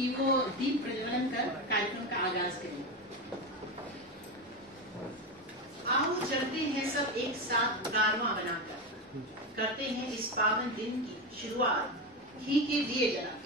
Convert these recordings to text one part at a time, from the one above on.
कि वो दीप प्रज्वलन कर कार्यक्रम का आगाज करें। आओ चलते हैं सब एक साथ कारवां बनाकर, करते हैं इस पावन दिन की शुरुआत घी के दिए जलाकर।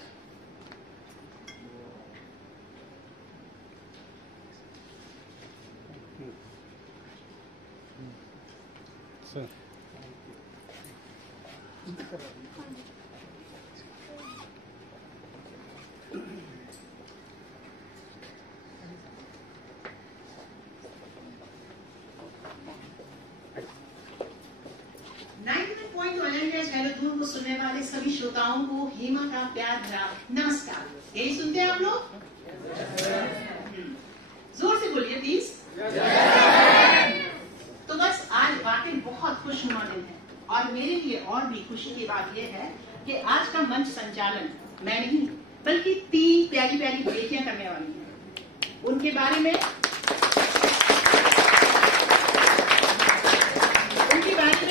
हेलोधून को सुनने वाले सभी श्रोताओं को हेमा का प्यार भरा नमस्कार। यही सुनते हैं आप लोग? जोर से बोलिए प्लीज। तो बस आज वाकई बहुत खुशनुमा दिन है और मेरे लिए और भी खुशी की बात यह है कि आज का मंच संचालन मैं नहीं बल्कि 3 प्यारी प्यारी बेटियां करने वाली हैं। उनके बारे में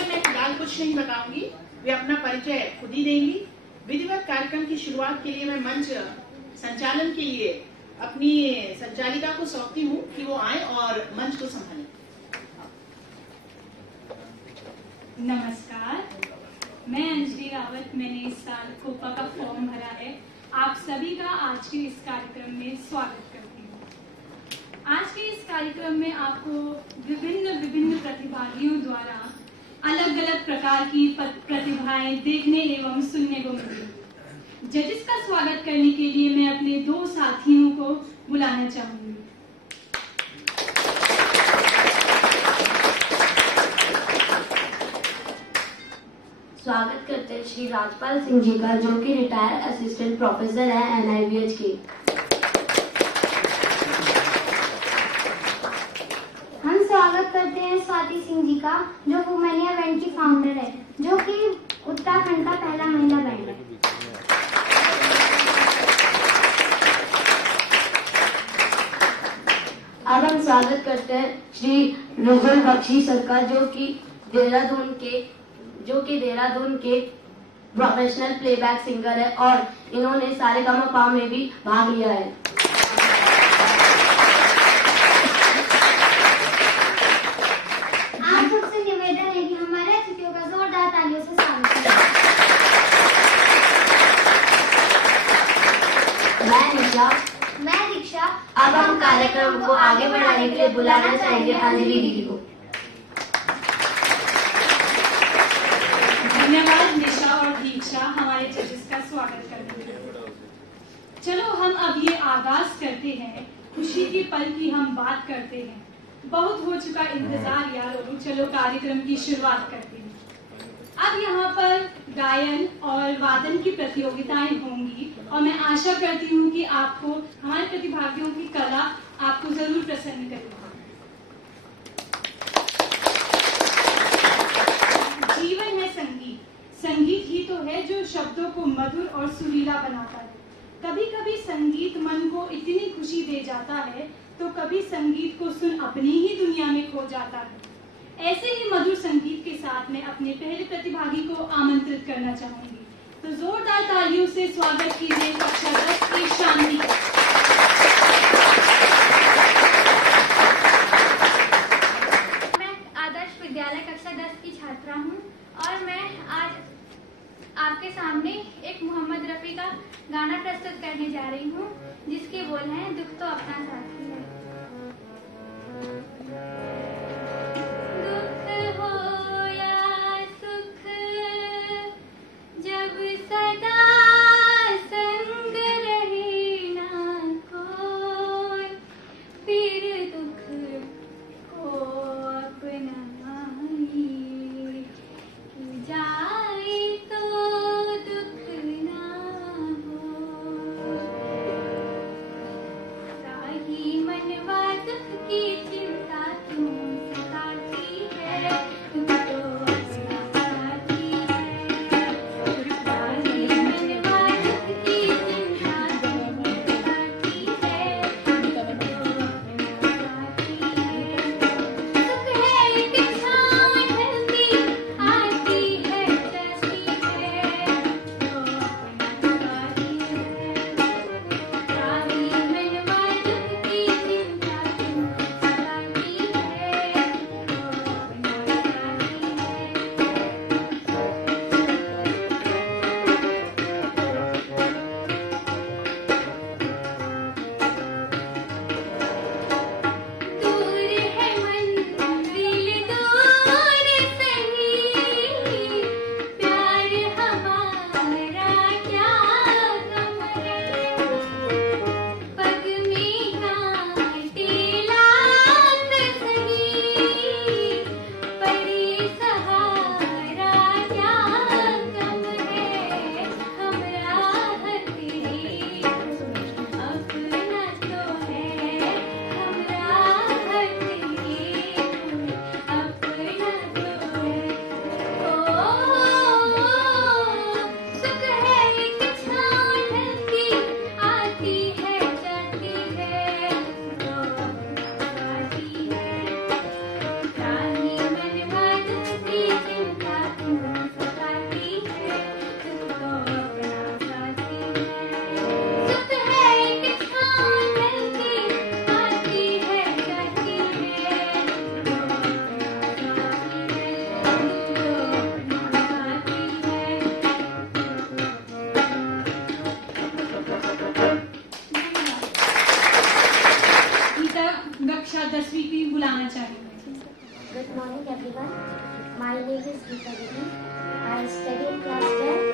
मैं फिलहाल कुछ नहीं बताऊंगी, वे अपना परिचय खुद ही देंगी। विधिवत कार्यक्रम की शुरुआत के लिए मैं मंच संचालन के लिए अपनी संचालिका को सौंपती हूँ कि वो आए और मंच को संभालें। नमस्कार, मैं अंजलि रावत। मैंने इस साल कोपा का फॉर्म भरा है। आप सभी का आज के इस कार्यक्रम में स्वागत करती हूँ। आज के इस कार्यक्रम में आपको विभिन्न प्रतिभागियों द्वारा अलग अलग प्रकार की प्रतिभाएं देखने एवं सुनने को मिलेंगी। जजेस का स्वागत करने के लिए मैं अपने 2 साथियों को बुलाना चाहूंगी। स्वागत करते हैं श्री राजपाल सिंह जी का, जो कि रिटायर्ड असिस्टेंट प्रोफेसर है NIVH के। हम स्वागत करते हैं स्वाति सिंह जी का, जो वुमेनिया बैंड की फाउंडर है, जो कि उत्तराखंड का पहला महिला बैंड है। अब हम स्वागत करते हैं श्री रुजुल बख्शी सर का, जो कि देहरादून के प्रोफेशनल प्लेबैक सिंगर है और इन्होंने सारेगामापा में भी भाग लिया है। आप सबसे निवेदन है कि हमारे अतिथियों का जोरदार तालियों से स्वागत करें। मैं दीक्षा। अब हम कार्यक्रम को आगे बढ़ाने के लिए बुलाना चाहेंगे अंजलि दीदी को। धन्यवाद निशा और दीक्षा हमारे जजेस का स्वागत करने के लिए। चलो हम अब ये आगाज करते हैं। खुशी की पल की हम बात करते हैं। बहुत हो चुका इंतजार यारों, चलो कार्यक्रम की शुरुआत करते हैं। अब यहाँ पर गायन और वादन की प्रतियोगिताएं होंगी और मैं आशा करती हूँ कि आपको हमारे प्रतिभागियों की कला आपको जरूर प्रसन्न करेगी। जीवन है संगीत, संगीत ही तो है जो शब्दों को मधुर और सुरीला बनाता है। कभी कभी संगीत मन को इतनी खुशी दे जाता है तो कभी संगीत को सुन अपनी ही दुनिया में खो जाता है। ऐसे ही मधुर संगीत के साथ मैं अपने पहले प्रतिभागी को आमंत्रित करना चाहूंगी। तो जोरदार तालियों से स्वागत कीजिए कक्षा 10 की शांति। मैं आदर्श विद्यालय कक्षा 10 की छात्रा हूँ और मैं आज आपके सामने एक मोहम्मद रफी का गाना प्रस्तुत करने जा रही हूँ, जिसके बोल हैं दुख तो अपना साथी है। दुख हो या सुख जब सदा संग रहे ना कोई, फिर दुख को अपना ही जाए तो दुख ना हो। राही मनवा दुख की चिंता Good morning everyone. My name is Geeta Devi. I study in class 10.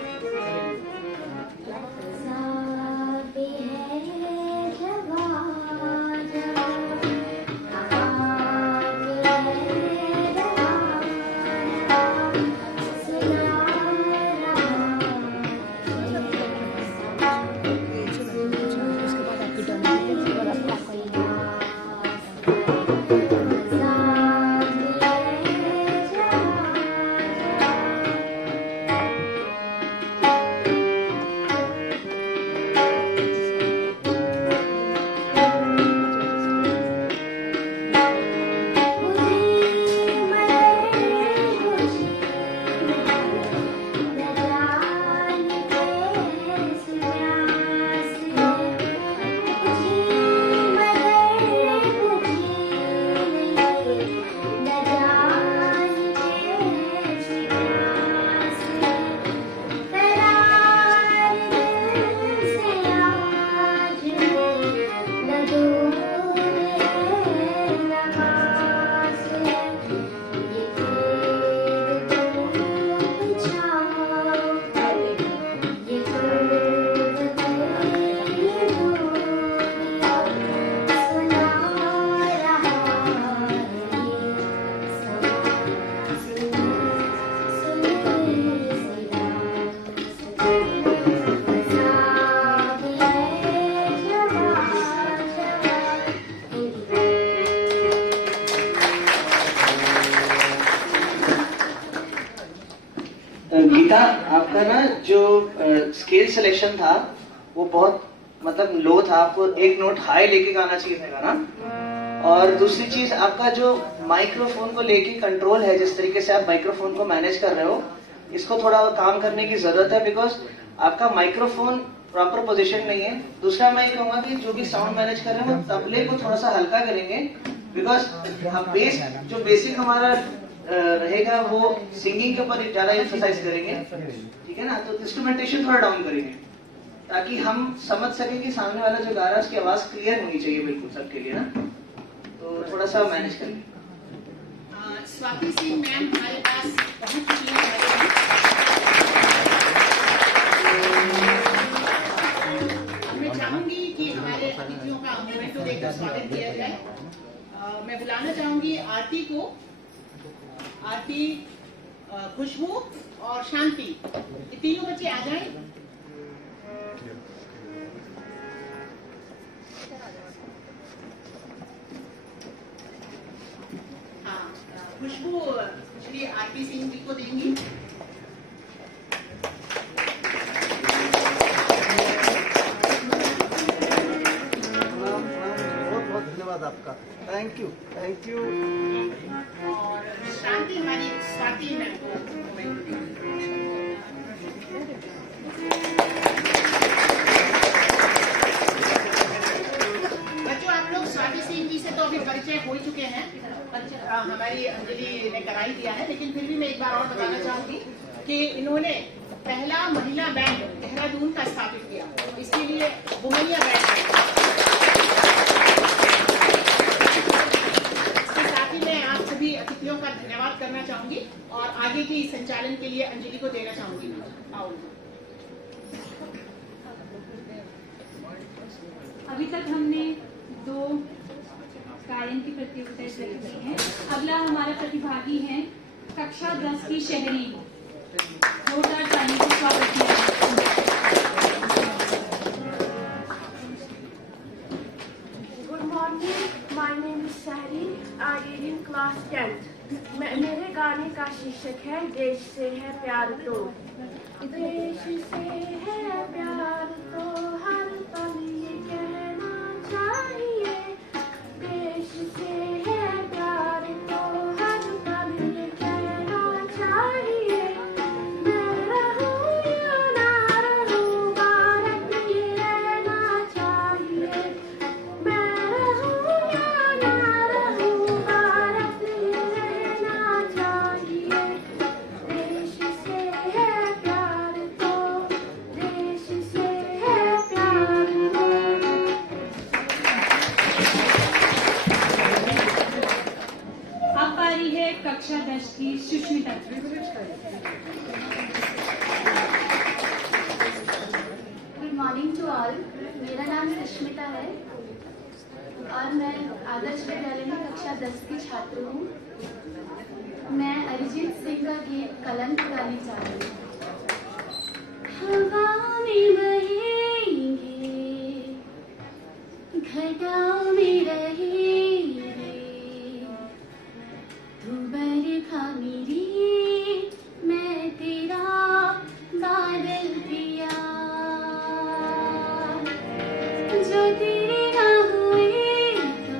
साबे है जवान गीता, आपका ना जो स्केल सिलेक्शन था वो बहुत मतलब लो था, आपको एक नोट हाई लेके गाना चाहिए था गाना। और दूसरी चीज, आपका जो माइक्रोफोन को लेके कंट्रोल है, जिस तरीके से आप माइक्रोफोन को मैनेज कर रहे हो, इसको थोड़ा काम करने की जरूरत है, बिकॉज आपका माइक्रोफोन प्रॉपर पोजीशन नहीं है। दूसरा मैं ये कहूंगा कि जो भी साउंड मैनेज कर रहे हैं वो तबले को थोड़ा सा हल्का करेंगे, बिकॉज बेस जो बेसिक हमारा रहेगा वो सिंगिंग के ऊपर ज्यादा एक्सरसाइज करेंगे, ठीक है ना। तो इंस्ट्रूमेंटेशन थोड़ा डाउन करेंगे ताकि हम समझ सकें कि सामने वाला जो गा रहा है उसकी आवाज क्लियर होनी चाहिए बिल्कुल सबके लिए ना। तो थोड़ा सा मैनेज करेंगे। स्वाति सिंह मैम हमारे पास पहुंच चुकी है। मैं चाहूंगी कि हमारे अतिथियों का मोमेंटो देकर स्वागत किया जाए। मैं बुलाना चाहूंगी आरती को। आरती, खुशबू और शांति, ये तीनों बच्चे आ जाएं। हाँ, खुशबू श्री आरती सिंह जी को देंगी। बहुत धन्यवाद आपका, थैंक यू थैंक यू। और शांति हमारी स्वाति मैम को बच्चों, आप लोग स्वाति सिंह जी से तो अभी परिचय हो चुके हैं, हमारी अंजलि ने कराई दिया है, लेकिन फिर भी मैं एक बार और बताना चाहूंगी कि इन्होंने पहला महिला बैंड देहरादून का स्थापित किया, इसके लिए बुमैया बैंड। सभी अतिथियों का धन्यवाद करना चाहूंगी और आगे के संचालन के लिए अंजलि को देना चाहूंगी। आओ। अभी तक हमने 2 गायन की प्रतियोगिताएं रखी हैं। अगला हमारा प्रतिभागी है कक्षा 10 की शहरी। जोरदार ताली से स्वागत किया। Good morning, my name is शहरी, I am in class 10th। मेरे गाने का शीर्षक है देश से है प्यार तो। देश से है प्यार तो हर पल ये कहना चाहिए, देश से है प्यार तो हर पल ये कहना चाहिए। मैं रहूं या ना रहूं, भारत ये रहना चाहिए। मैं रहूं या ना रहूं, भारत ये रहना चाहिए। देश से है प्यार तो, देश से है प्यार रही है कक्षा 10 की Sushmita. Good morning to all. मेरा नाम सुष्मिता है और मैं आदर्श विद्यालय में कक्षा 10 की छात्र हूँ। मैं अरिजीत सिंह का गीत कलंक गाने जा रही हूँ। हवा में बहेंगे, घटाओं में रहेंगे, तू बरखा मेरी, मैं तेरा बादल पिया। जो तेरे ना हुए तो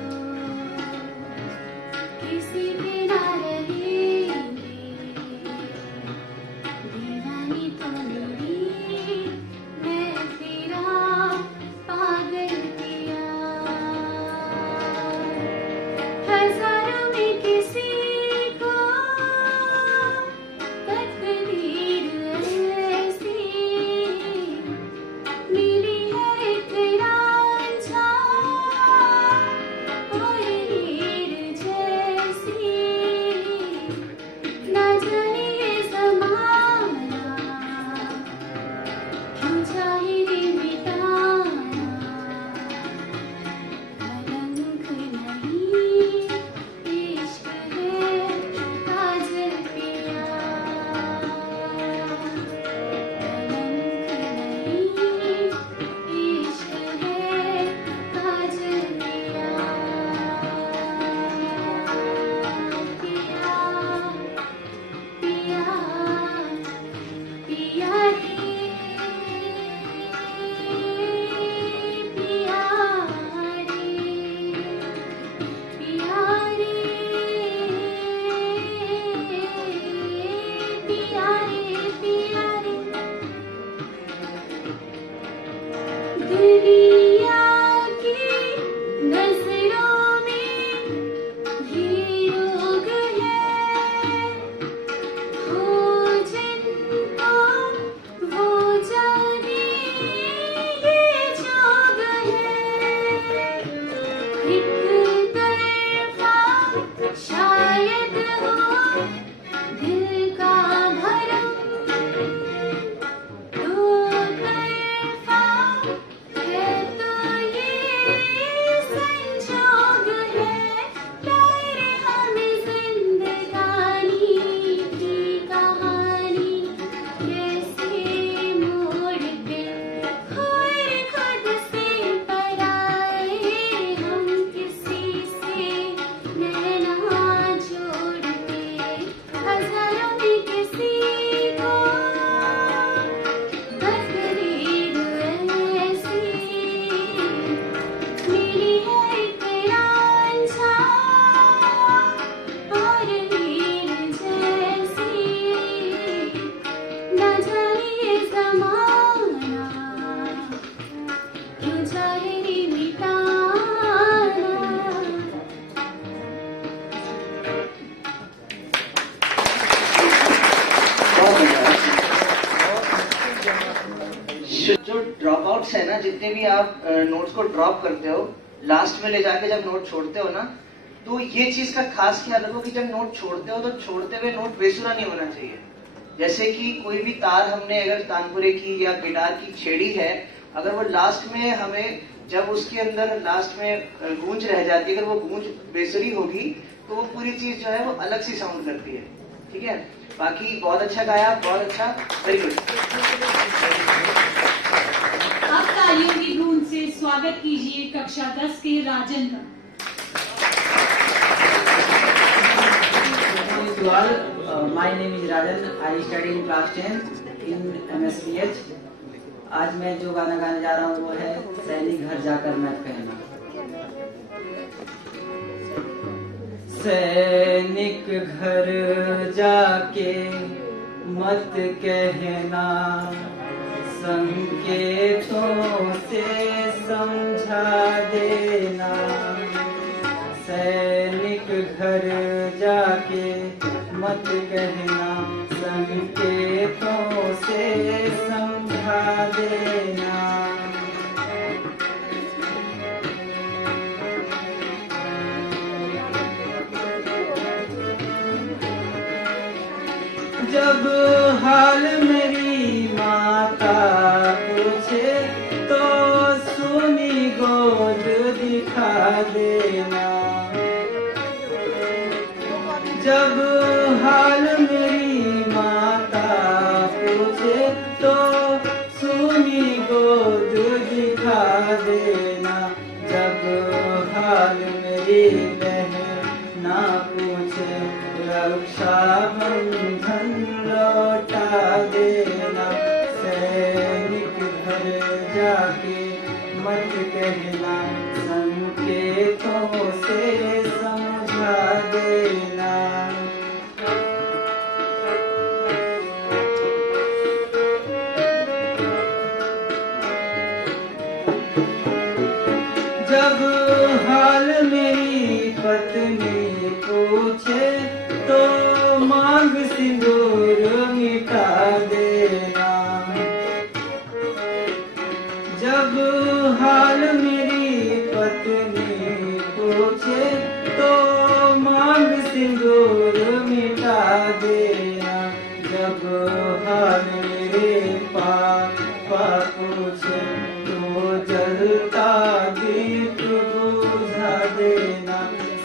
किसी के ना रहेंगे, दीवानी तो मेरी, मैं तेरा पागल पिया। हजारों में किसी को तकदीर ऐसी मिली है, तेरा रांझा और हीर जैसी। न जाने ये ज़माना क्यों चाहे रे मिटाना, कलंक नहीं इश्क है काजल पिया। कलंक नहीं इश्क है काजल पिया। पिया पिया पिया रे, पिया रे, पिया रे, पिया रे, पिया रे। दुनिया की नजरों में ये रोग है, हो जिनको वो जाने ये जोग है। एक तरफा शायद हो दिल का भरम, दो तरफा है तो ये संजोग है। प्यार हमें जिंदगानी की कहानी कैसे मोड़ के खोए खुद से पराए, हम किसी से नैना जोड़ के। हजारों में किसी को तकदीर ऐसी मिली है, एक रांझा और हीर जैसी। न जाने ये ज़माना क्यों चाहे रे मिटाना। जो ड्रॉप आउट्स है ना, जितने भी आप नोट्स को ड्रॉप करते हो, लास्ट में ले जाके जब नोट छोड़ते हो ना, तो ये चीज का खास ख्याल रखो कि जब नोट छोड़ते हो तो छोड़ते हुए नोट बेसुरा नहीं होना चाहिए। जैसे कि कोई भी तार हमने अगर तानपुरे की या गिटार की छेड़ी है, अगर वो लास्ट में हमें जब उसके अंदर लास्ट में गूंज रह जाती है, अगर वो गूंज बेसुरी होगी तो वो पूरी चीज जो है वो अलग सी साउंड करती है। ठीक है, बाकी बहुत अच्छा गाया, बहुत अच्छा, वेरी गुड। अब तालियों की धूम से स्वागत कीजिए कक्षा 10 के राजन का। To all, my name is Rajan. I study in class 10 in MSPH. आज मैं जो गाना गाने जा रहा हूँ वो है सैनिक घर जाकर मैं कहना। सैनिक घर जाके मत कहना, संकेतों से समझा देना। सैनिक घर जाके मत कहना, संकेतों से समझा देना। जब हाल मेरी माता पूछे तो सोनी गोद दिखा देना। जब हाल मेरी माता पूछे तो सोनी गोद दिखा देना। जब हाल मेरी बहन ना पूछे रक्षा बंधन लौटा देना। सैनिक घर जाके मत कहना, संकेतों से समझा देना। जब हाल मेरी पत्नी पूछे तो मांग सिंदूर मिटा देना। जब हाल मेरी पत्नी पूछे तो मांग सिंदूर मिटा देना। जब हाल मेरे पापा पूछे तो जलता दीप बुझा देना।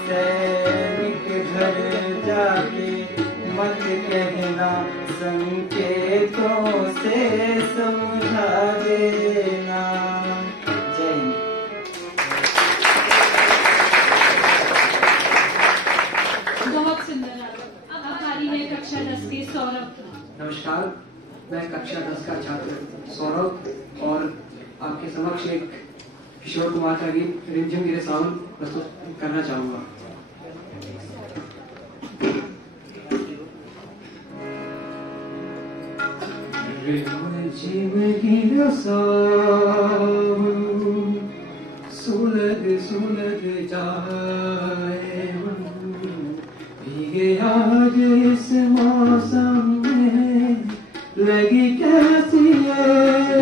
सैनिक घर जाके मत कहना, संकेतों से समझा देना। जय हिंद। बहुत सुंदर। अब बारी है कक्षा 10 के सौरभ की। नमस्कार, मैं कक्षा 10 का छात्र सौरभ और आपके समक्ष एक किशोर कुमार का गीत रिमझिम गिरे सावन प्रस्तुत करना चाहूंगा। रिमझिम गिरे सावन सुलग सुलग जाए भीगे आज इस मौसम में लगी कैसी है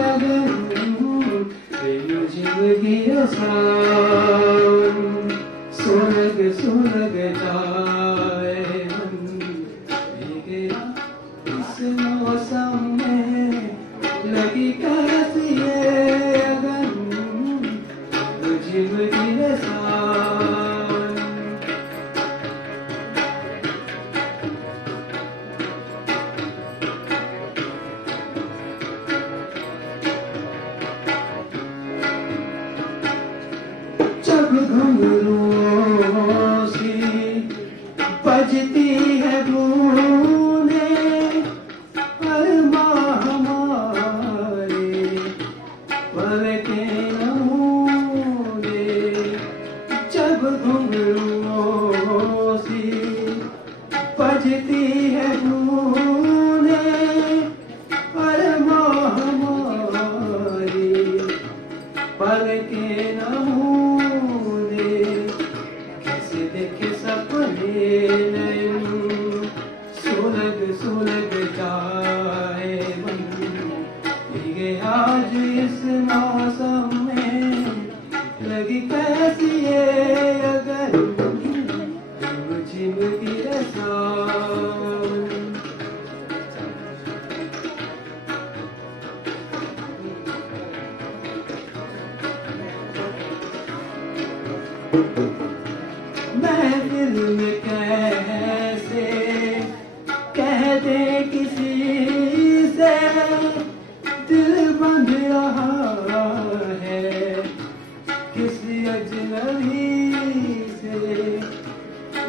अगर गिरे सावन सुलग सुलग जाए भीगे इस मौसम में लगी कैसी है अगर झिम गिरे सावन। जब घुंघरूओं सी बजती है बूंदें अरमा हमारे पलकें न मूंदे। जब घुंघरूओं सी बजती है बूंदें अरमा हमारे पलकें न मूंदे। कैसे देखे सपने नयन सुलग सुलग जाए मन भीगे आज इस मौसम में लगी कैसी है अगर झिम गिरे सावन। महफिल में कैसे कह दे किसी से दिल बंध रहा है किसी अजनबी से।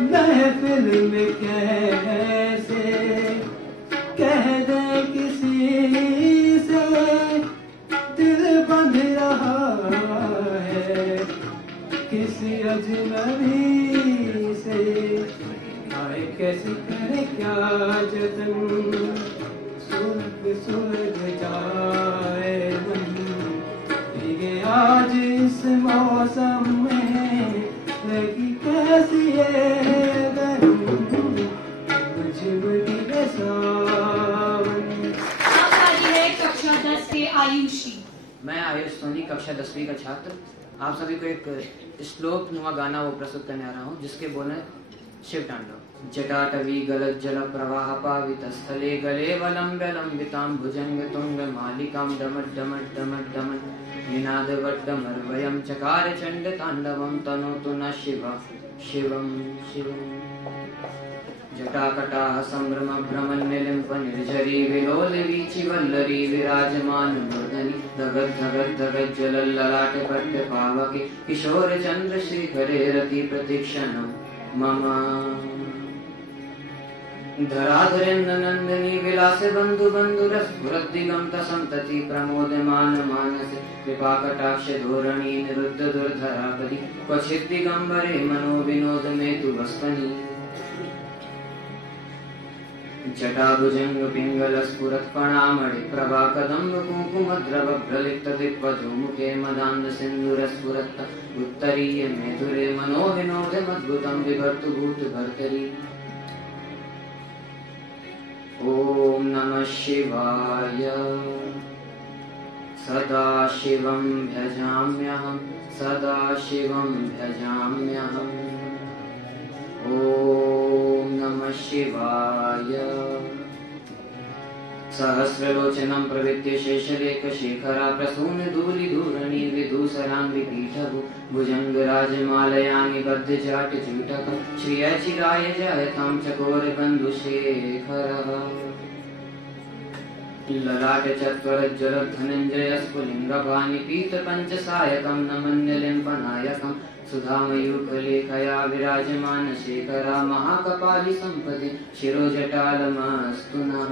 महफिल में कैसे कह दे किसी से दिल बंध रहा है किसी अजनबी से। आए कैसे करे क्या जतन सुलग सुलग जाए मन भीगे आज इस मौसम में लगी कैसी है अगर झिम गिरे सावन। अब बारी है कक्षा 10 के आयुषी। मैं आयुष सोनी कक्षा 10वीं का छात्र आप सभी को एक श्लोक नुमा गाना वो प्रस्तुत करने आ रहा हूँ जिसके बोल हैं शिव तांडव। जटाटवी गलज्जल प्रवाह पावित स्थले गले वलंब्य लंबितां भुजंग तुंग मालिकां डमट डमट डमट डमट निनाद वड्डमर्वयं चकार चंड तांडवं तनोतु न शिव शिवं शिवं। जटाकटाह संभ्रम भ्रमण निलिम्प निर्झरी विलोल वीचि वल्लरी विराजमान मूर्धनि धगत धगत धगत जल ललाट पट्ट पावके किशोर चंद्र श्रीकरे रति प्रतीक्षणं मम। धराधरेन्द्र नंदिनी विलास बंधु बंधुरस दिगंत संतति प्रमोदमान मानसे कृपा कटाक्ष धोरणी निरुद्ध दुर्धरापति क्वचित् दिगंबरे मनो विनोद में तु वस्तनि। जटाभुजंग पिंगल स्फुरत् फणामणि प्रभा कदम्ब कुंकुम द्रव प्रलिप्त दिग्वधू मुखे मदान्ध सिंधुर स्फुरत् उत्तरीय मेधुरे मनो विनोद मद्भुतं बिभर्तु भूत भर्तरि। ओम नमः शिवाय। सदा शिवं भजाम्यहं सदा शिवं भजाम्यहम्। ओम नमः शिवाय। सहस्रलोचनं प्रविद्य शेषलेख शेखरा प्रसून धूलि धूरणी विदूसरान्विपीठभु भुजंगराजमालयानि बद्ध जाट जूटक श्रिय चिराय जयतां चकोर बन्धुशेखरः। ललाट चत्वरज्ज्वल धनञ्जय स्फुलिङ्गपाणि पीत पंचसायकं नमन्यलिम्पनायकं सुधामयूखलेखया विराजमान शेखरा महाकपालि संपदि शिरोजटालमस्तु नः।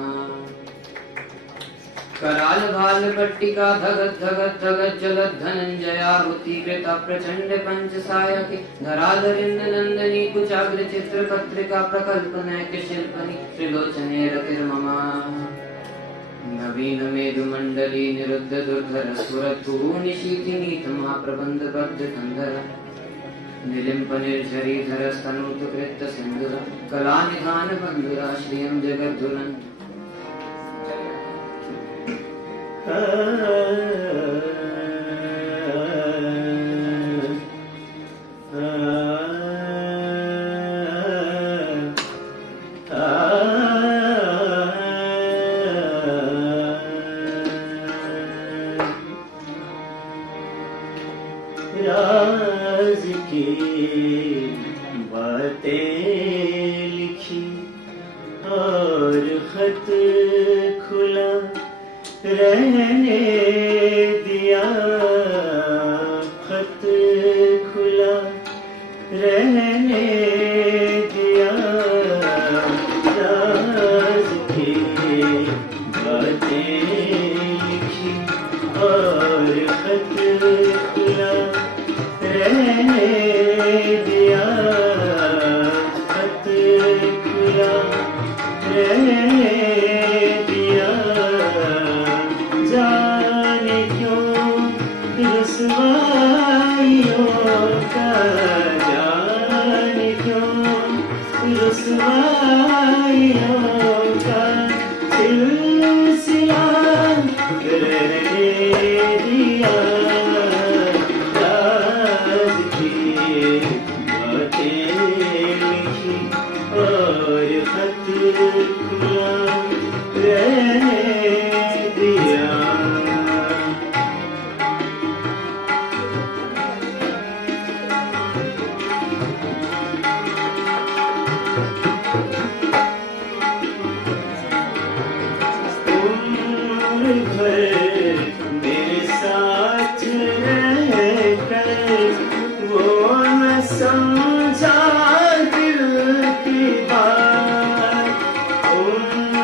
कराल भाल पट्टिका धगत धगत धगत जलद धनंजयाहुति कृता प्रचंड पंचसायके धराधरिन्द्र नंदनी कुचाग्र चित्र पत्रिका प्रकल्पनैक शिल्पनि त्रिलोचने रतिर्ममा। नवीन मेरुमंडली निरुद्ध दुर्धर स्फुरतु निशीति नीत महाप्रबंध बद्ध कंधर निलिम्प निर्झरी धर स्तनूत कृत सिंधुर कला निधान बंधुरा श्रियं जगद्धुलन। राज की बातें लिखी और खत खुला रहने दिया, खत खुला रहने दिया। राज की बातें लिखी और खत खुला रहने दिया, खत खुला रहने दिया। जाने क्यों रुसवाइयों का, जाने क्यों रुसवाइयों का सिलसिला रहने दिया। राज की बातें लिखी और खत खुला रहने दिया। उम्र भर मेरे साथ रहकर वो न समझा दिल की बात। उम्र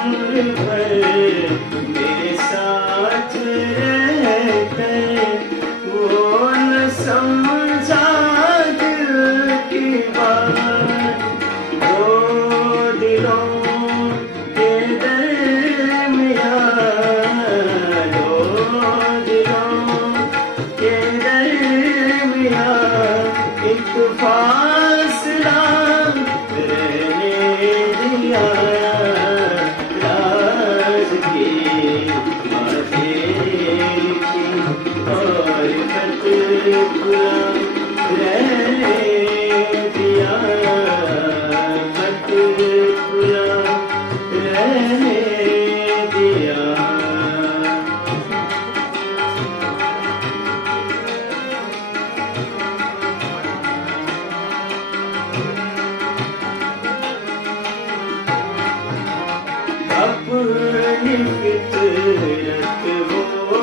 अपनी फितरत वो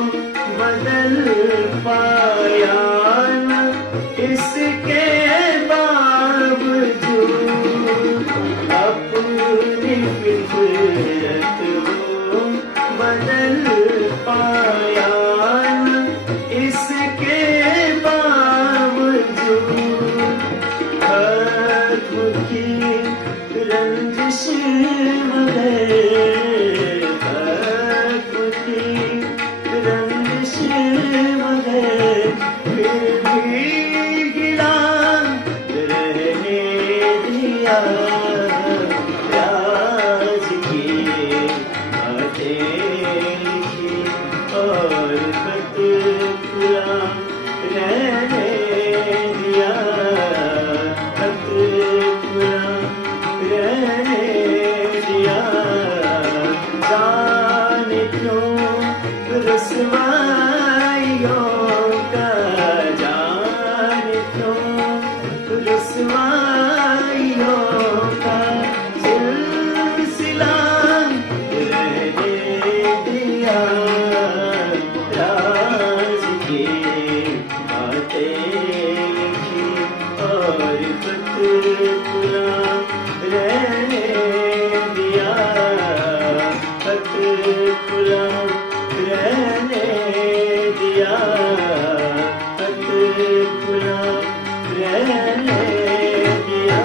बदल पाया न इसके बावजूद, अपनी फितरत वो बदल पाया न इसके बावजूद, खत्म की रंजिश मगर, खत्म की रंजिश मगर, फिर भी गिला रहने दिया, राज की बातें लिखी और खत खुला रहने दिया, खत खुला रहने दिया। जाने क्यों रुसवाइयों का, जाने क्यों रुसवाइयों का सिलसिला रहने दिया, राज की बातें लिखी और खत खुला रहने दिया, खत खुला रहने दिया, खत खुला रहने दिया।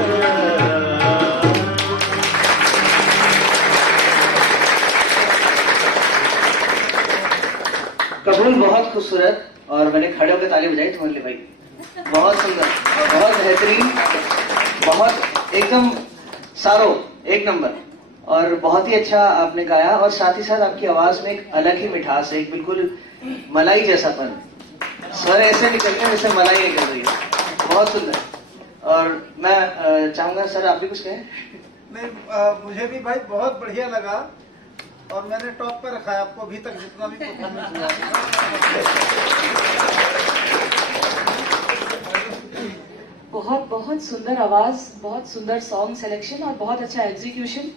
कबूल, बहुत खूबसूरत। और मैंने खड़े होकर ताली बजाई तुम्हारे लिए भाई, बहुत सुंदर, बहुत बेहतरीन, बहुत एकदम सारो एक नंबर, और बहुत ही अच्छा आपने गाया। और साथ ही साथ आपकी आवाज में एक अलग ही मिठास है, एक बिल्कुल मलाई जैसापन, स्वर ऐसे निकलते हैं जैसे मलाई निकल रही है, बहुत सुंदर। और मैं चाहूंगा सर आप भी कुछ कहें। नहीं, मुझे भी भाई बहुत बढ़िया लगा, और मैंने टॉप पे रखा है आपको अभी तक जितना भी परफॉर्मेंस हुआ। बहुत बहुत सुंदर आवाज, बहुत सुंदर सॉन्ग सिलेक्शन और बहुत अच्छा एग्जीक्यूशन।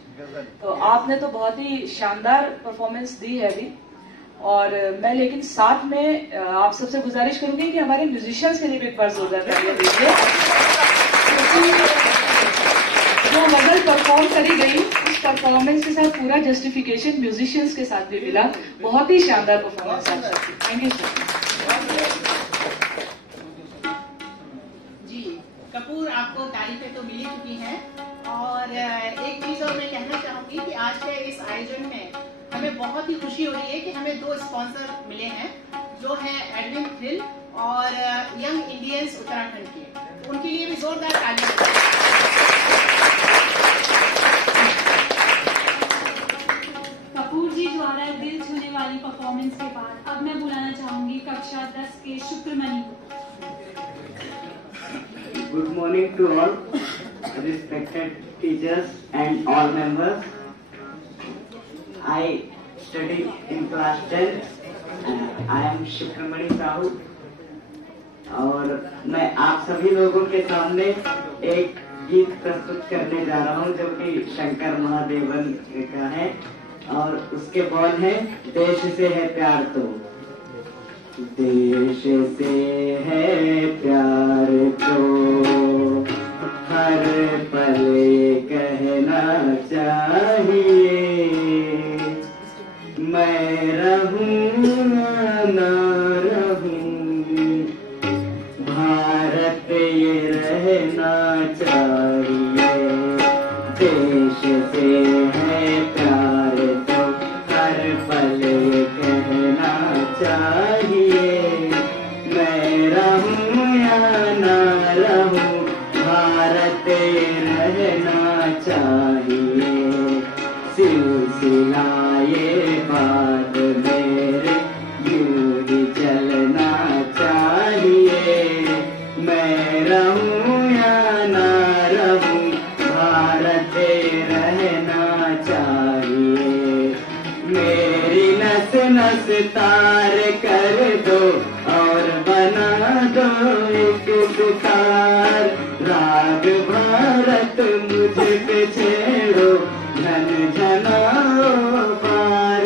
तो आपने तो बहुत ही शानदार परफॉर्मेंस दी है अभी। और मैं लेकिन साथ में आप सबसे गुजारिश करूंगी कि हमारे म्यूजिशियंस के लिए भी एक बार जोरदार तालियां दीजिए, जो गजल परफॉर्म करी गई उस परफॉर्मेंस के साथ पूरा जस्टिफिकेशन म्यूजिशियंस के साथ भी मिला। बहुत ही शानदार परफॉर्मेंस है। Thank you sir. जी कपूर, आपको तारीफें तो मिली चुकी हैं, और एक चीज और मैं कहना चाहूंगी कि आज के इस आयोजन में हमें बहुत ही खुशी हो रही है कि हमें 2 स्पॉन्सर मिले हैं, जो है एडविन थ्रिल और यंग इंडियंस उत्तराखंड के। उनके लिए भी जोरदार तालियां। कपूर जी द्वारा दिल छूने वाली परफॉर्मेंस के बाद अब मैं बुलाना चाहूंगी कक्षा 10 के शुक्रमणि को। Good morning to all respected teachers and all members. I study in class 10 and I am शुक्रमणि Sahu, और मैं आप सभी लोगों के सामने एक गीत प्रस्तुत करने जा रहा हूँ जो कि शंकर महादेवन का है, और उसके बोल है देश से है प्यार तो, देश से है प्यार तो हर पल ये कहना चाहिए, मैं रहूं ना रहूं भारत ये रहना चाहिए, देश से है प्यार तो हर पल ये कहना चाहिए, मैं रहूं या ना रहूं भारत ये रहना चाहिए, सिलसिला ये बात मेरे यूं ही चलना चाहिए, मैं रहूं या ना रहूं भारत रहना चाहिए, मेरी नस नस तार कर दो और बना दो एक सितार, राग भारत मुझ पे छेड़ो झन झनाओ पार,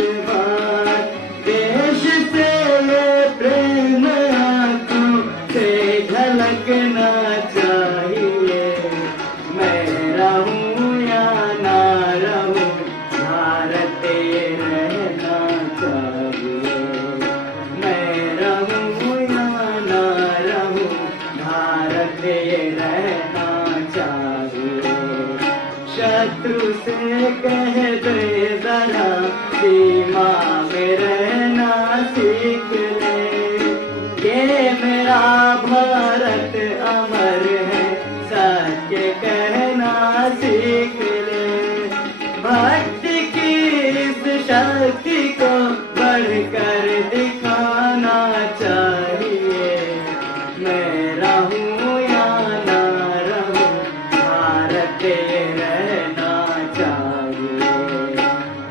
उन्हें कह दे जरा सीमा में रहना सीख ले, ये मेरा भारत अमर है सच कहना सीख ले। भक्ति की इस शक्ति को बढ़कर दिखाना चाहिए, मैं रहूं या ना रहूं भारत रहना चाहिए,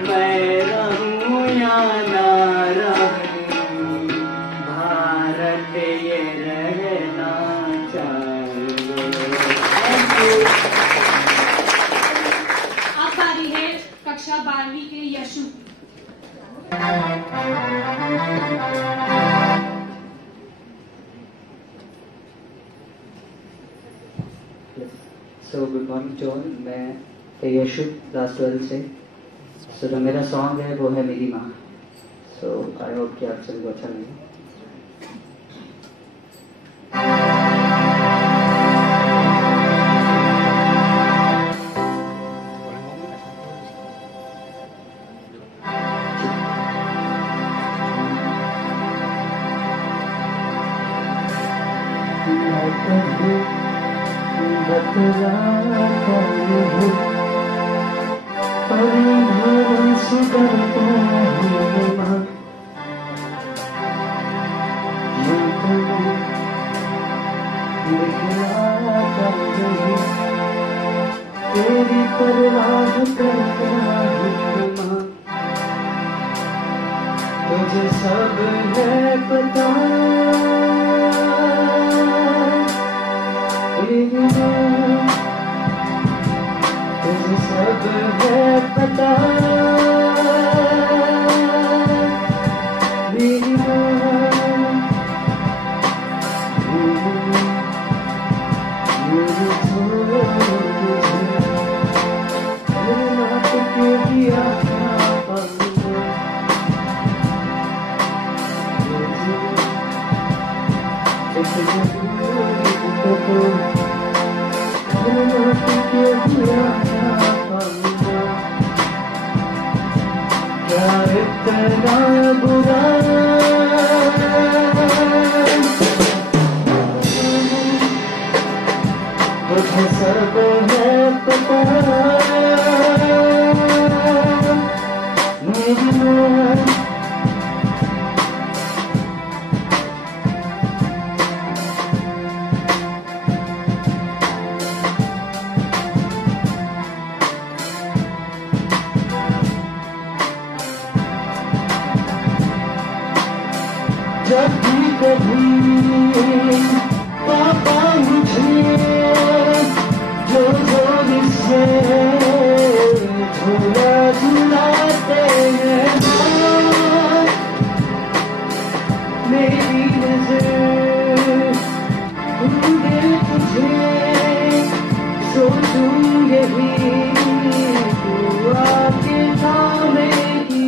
मैं रहूं या ना रहूं भारत ये रहना चाहिए। अब बारी है कक्षा 12वीं के Yashu. So good morning to all. मैं यशु क्लास 12 से। सो जो मेरा सॉन्ग है वो है मेरी माँ। सो आई होप कि आप सभी को अच्छा लगे। तेरी परवाह करता हूँ, तुझे सब है पता, तेरी बात तुझे सब है पता, मेरी क्या इतना बुरा तुझे सब है पता, मेरी माँ जब भी कभी पापा मुझे जो जोर से झूला झूलाते हैं, मेरी नजर ढूंढे तुझे, सोचूं यही तू आके थामेगी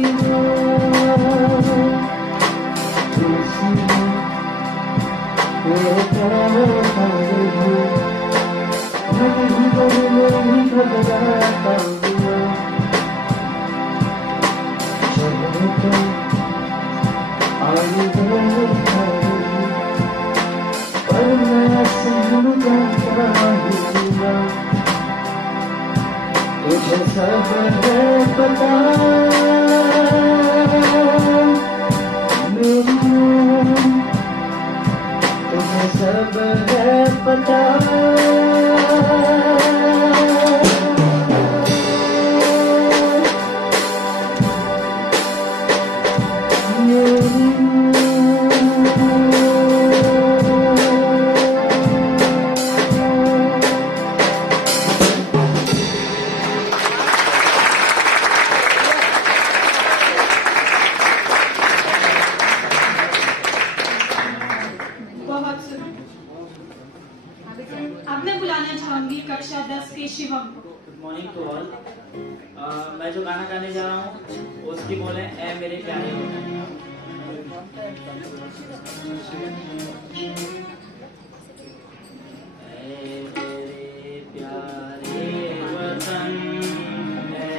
तुझे सब है पता, मेरी तुझे सब है पता, अब मैं बुलाना चाहूंगी कक्षा 10 के शिवम को। Good morning to all. मैं जो गाना गाने जा रहा हूँ उसकी बोले ए मेरे प्यारे वतन। ए मेरे प्यारे वतन, ए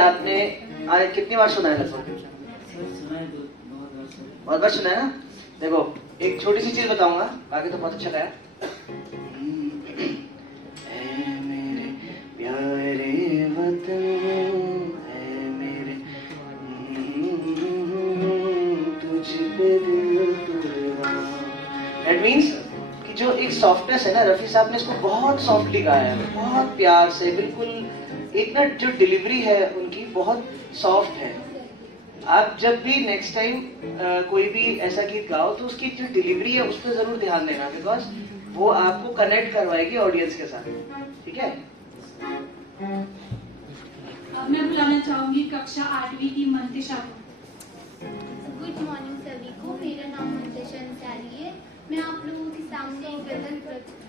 आपने आज कितनी बार सुना है लगभग? बहुत बार सुना है ना। देखो एक छोटी सी चीज बताऊंगा, बाकी तो बहुत अच्छा गाया। ऐ मेरे प्यारे वतन, ऐ मेरे तुझ पे दिल कुर्बान। That means कि जो एक सॉफ्टनेस है ना, रफी साहब ने इसको बहुत सॉफ्टली गाया है, बहुत प्यार से, बिल्कुल एक ना जो डिलीवरी है उनकी बहुत सॉफ्ट है। आप जब भी नेक्स्ट टाइम कोई भी ऐसा गीत गाओ तो उसकी जो डिलीवरी है उस पर जरूर ध्यान देना, बिकॉज वो आपको कनेक्ट करवाएगी ऑडियंस के साथ। ठीक है। अब मैं बुलाना चाहूंगी कक्षा 8वीं की मंतिशा को। गुड मॉर्निंग सभी को, मेरा नाम मंतिशा अंसारी है। मैं आप लोगों के सामने एक गजल प्रस्तुत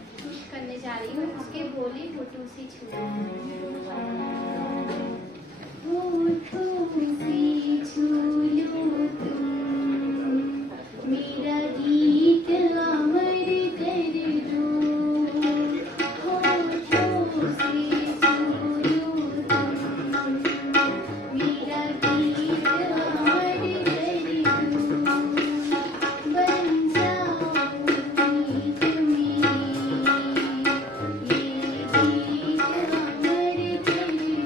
करने जा रही हूँ। उसके बोले होठों से छू लो तुम, मेरा गीत अमर कर दो। होठों से छू लो तुम, मेरा गीत अमर कर दो। बन जाओ गीत में, ये गीत अमर कर दो।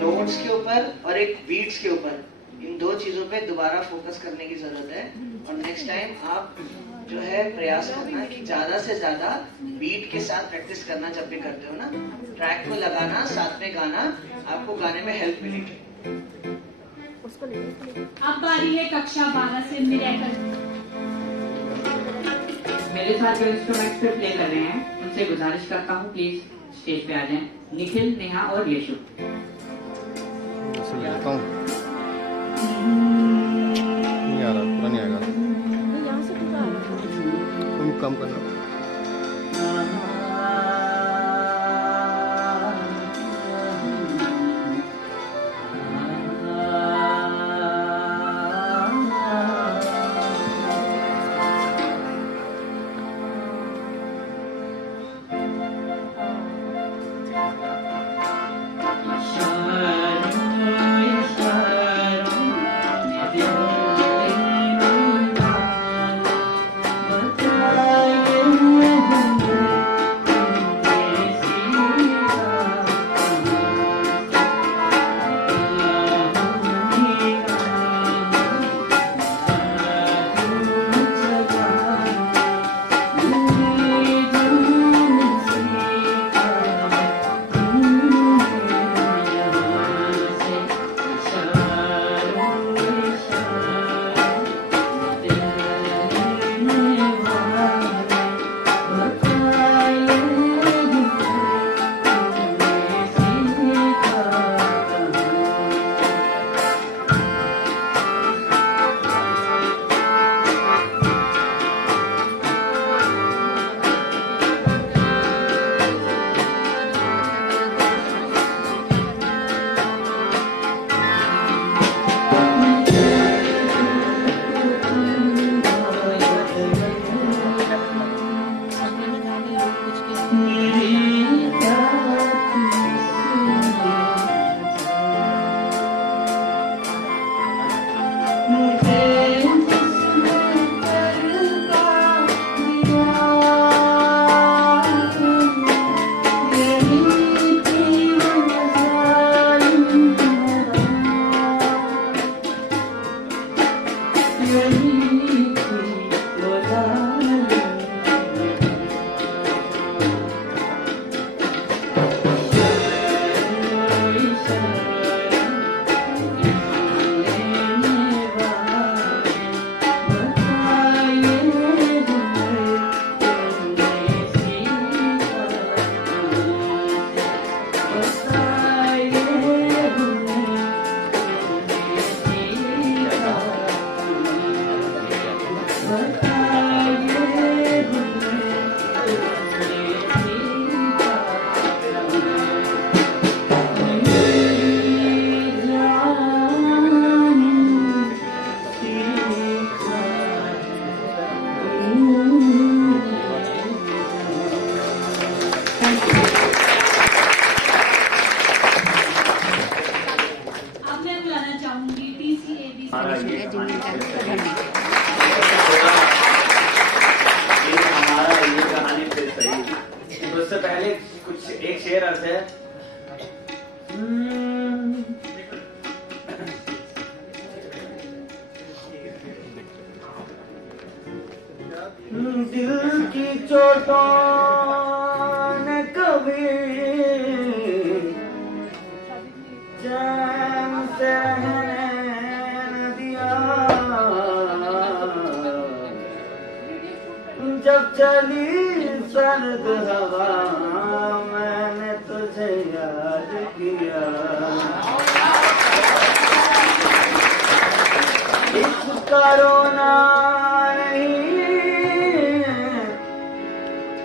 नोट्स के ऊपर और एक बीट्स के ऊपर, इन दो चीजों पे दोबारा फोकस करने की जरूरत है। और नेक्स्ट टाइम आप जो है प्रयास करना कि ज्यादा से ज्यादा बीट के साथ प्रैक्टिस करना। जब भी करते हो ना, ट्रैक को लगाना, साथ में गाना, आपको गाने में हेल्प मिलेगी। अब बारी है कक्षा 12 से मिरेकल। मेरे साथ जो इंस्ट्रूमेंट्स पे प्ले कर रहे हैं उनसे गुजारिश करता हूँ प्लीज स्टेज पे आ जाएं। निखिल, नेहा और यशु। नहीं आ रहा, पूरा नहीं आएगा। तुम कम करना। I अब मैं बुलाना चाहूंगी TCAB हमारा ये कहानी फिर सही। तो उससे पहले कुछ एक शेर अर्थ है। दिल की चोटों ने कभी चैन से रहने न दिया, जब चली सर्द हवा मैंने तुझे याद किया। इसका रोना नहीं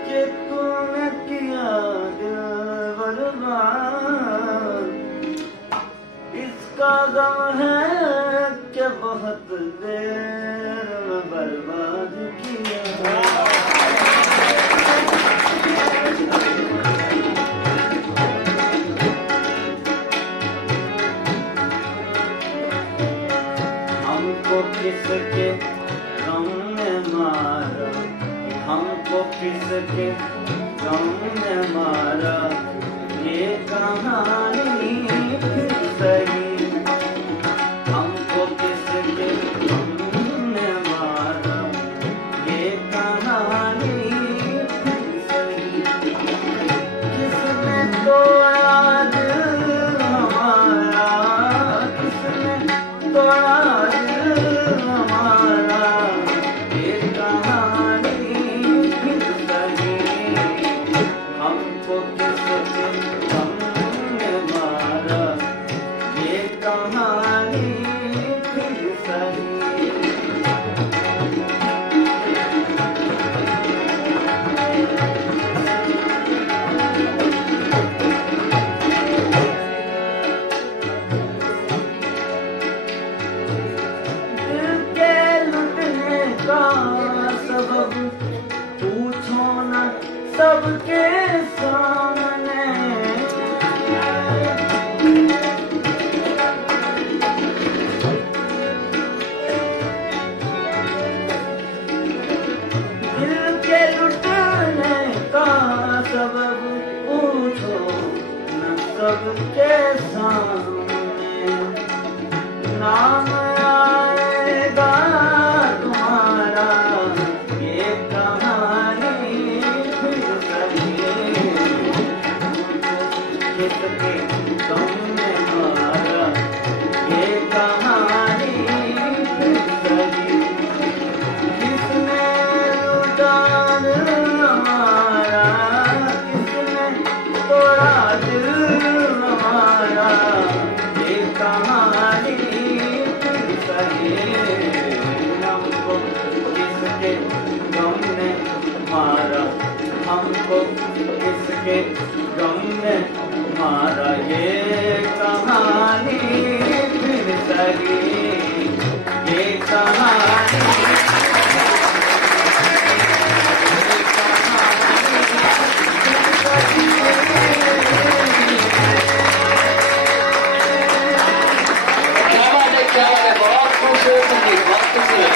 कि तूने किया दिल बर्बाद, इसका गम है कि बहुत देर में बर्बाद किया। हमको किसके गम ने मारा, हमको किसके गम ने मारा, ये कहानी फिर सही। हमको किसके गम ने मारा, ये कहानी फिर सही। किसने तोड़ा दिल हमारा, किसने तोड़ा सबके सामने दिल के लुटने का सबब पूछो न सबके सामने। नाम आएगा तुम्हारा ये कहानी किसके गम ने मारा, ये कहानी फिर सही। किसने लूटा दिल हमारा, किसने तोड़ा दिल हमारा, ये कहानी फिर सही। हमको किसके गम ने मारा, हमको किसके गम ने मारा, ये कहानी फिर सही। ये कहानी क्या बात है, बहुत खूबसूरत संगीत, बहुत खूबसूरत।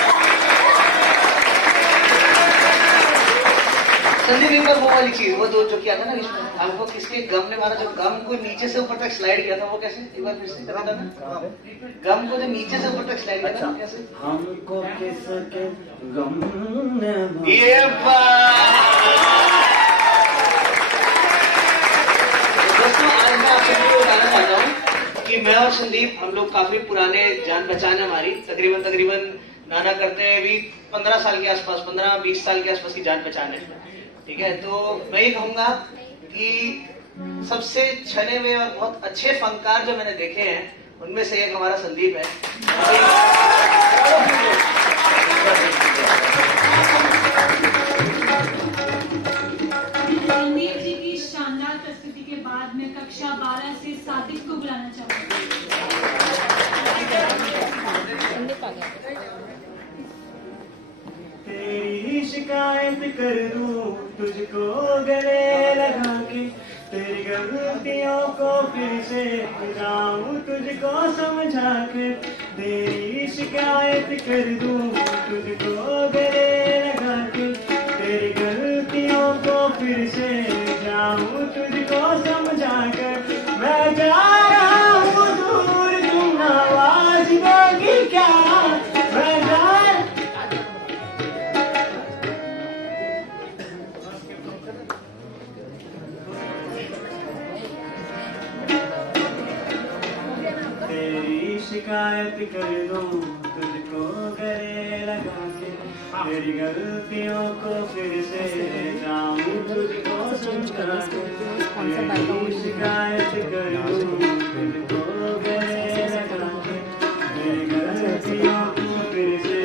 संदीप एक बार वो वाली चीज, वो जो किया था ना इसमें, हमको किसके गम ने मारा, जो गम को नीचे से ऊपर तक स्लाइड किया था, वो कैसे? एक बार फिर से बताना ना। गम को जो नीचे से ऊपर तक स्लाइड किया था, कैसे? हमको किसके गम ने मारा। ये दोस्तों, आज मैं आपसे बताना चाहता हूँ कि मैं और संदीप, हम लोग काफी पुराने जान पहचान हमारी, तकरीबन नाना करते हैं भी 15 साल के आसपास, 15-20 साल के आसपास की जान पहचान है। ठीक है, तो मैं ये कहूंगा कि सबसे छने हुए और बहुत अच्छे फनकार जो मैंने देखे हैं, उनमें से एक हमारा संदीप है। संदीप जी की शानदार प्रस्तुति के बाद मैं कक्षा 12 से सादिक को बुलाना चाहूंगी। तेरी शिकायत कर दूं तुझको गले लगा के, को फिर से जाऊं तुझको समझा कर, तेरी शिकायत कर दूं तुझको गले लगा के, तेरी गलतियों को फिर से जाऊं तुझको समझा कर, मैं जा रहा हूँ दूर तुम आवाज दोगी क्या, मैं जा तेरी शिकायत कर दूं तुझको गले लगा के, तेरी गलतियों को फिर से जाऊं तुझको समझा के, तेरी शिकायत कर दूं तुझको गले लगा के, तेरी गलतियों को फिर से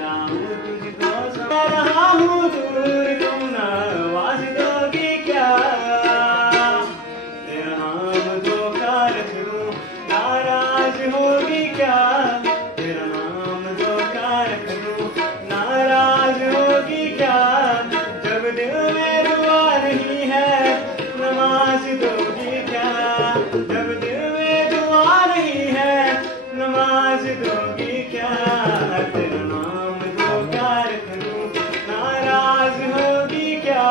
जाऊं तुझको समझा रहा हूँ दूर तुम ना आवाज दोगी क्या, तेरा नाम धोखा रख दूं नाराज होगी क्या, तेरा नाम धोखा रख दूं नाराज होगी क्या, जब दिल में दुआ नहीं है नमाज दोगी क्या, जब दिल में दुआ नहीं है नमाज दोगी क्या, तेरा नाम धोखा रख दूं नाराज होगी क्या।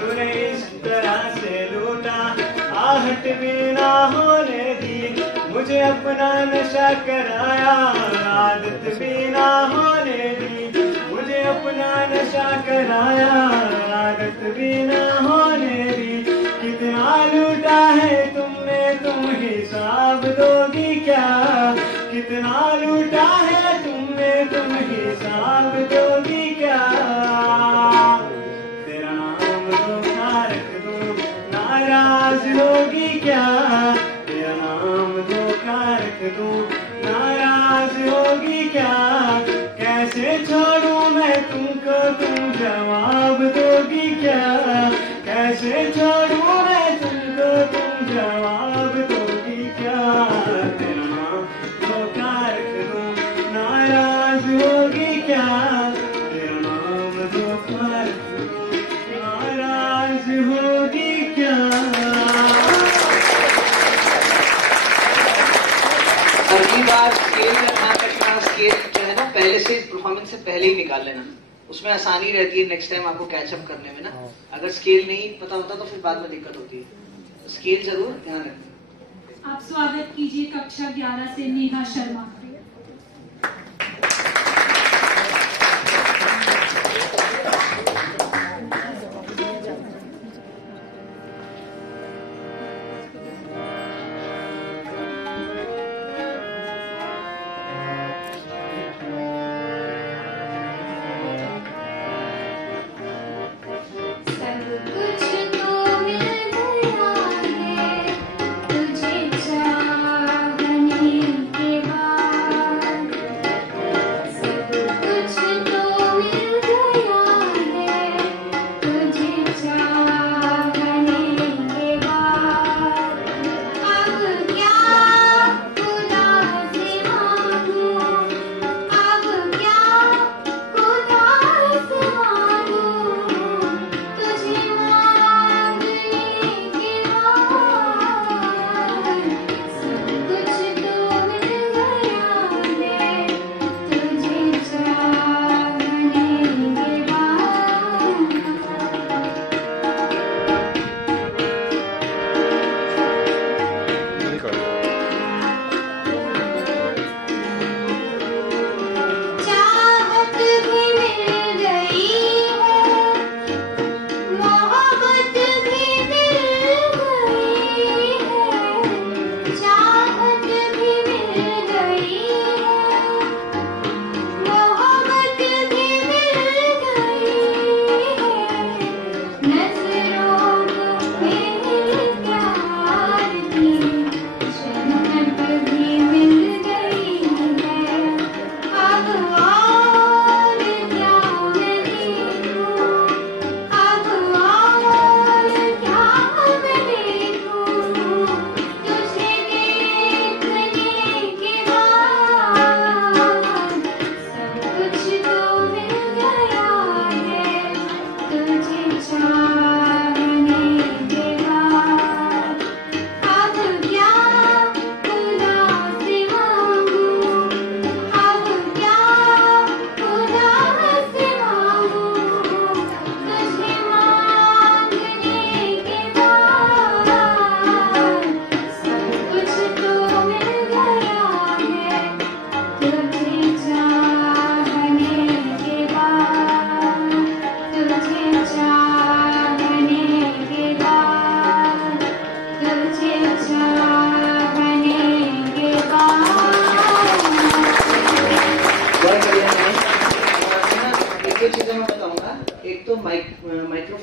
तूने इस तरह से लूटा आहट भी ना होने दी, मुझे अपना नशा कराया आदत भी ना होने दी, मुझे अपना नशा कराया आदत भी ना होने दी, कितना लूटा है तुमने तुम हिसाब दोगी क्या, कितना लूटा है तुमने तुम हिसाब दोगी क्या, तेरा नाम धोखा रख दूं नाराज होगी क्या, तेरा नाम धोखा रख दूं नाराज होगी क्या, कैसे छोड़ूं मैं तुमको तुम जवाब दोगी क्या, कैसे छोड़ूं मैं तुमको तुम जवाब दोगी क्या, तेरा नाम धोखा रख दूं नाराज होगी क्या, तेरा नाम धोखा रख दूं नाराज होगी क्या। अगली बार स्केल में ध्यान रखना, स्केल जो है ना पहले से परफॉर्मेंस से पहले ही निकाल लेना, उसमें आसानी रहती है नेक्स्ट टाइम आपको कैचअप करने में ना, अगर स्केल नहीं पता होता तो फिर बाद में दिक्कत होती है, स्केल जरूर ध्यान रखना। आप स्वागत कीजिए कक्षा 11 से नेहा शर्मा। तुझे चाहने के बाद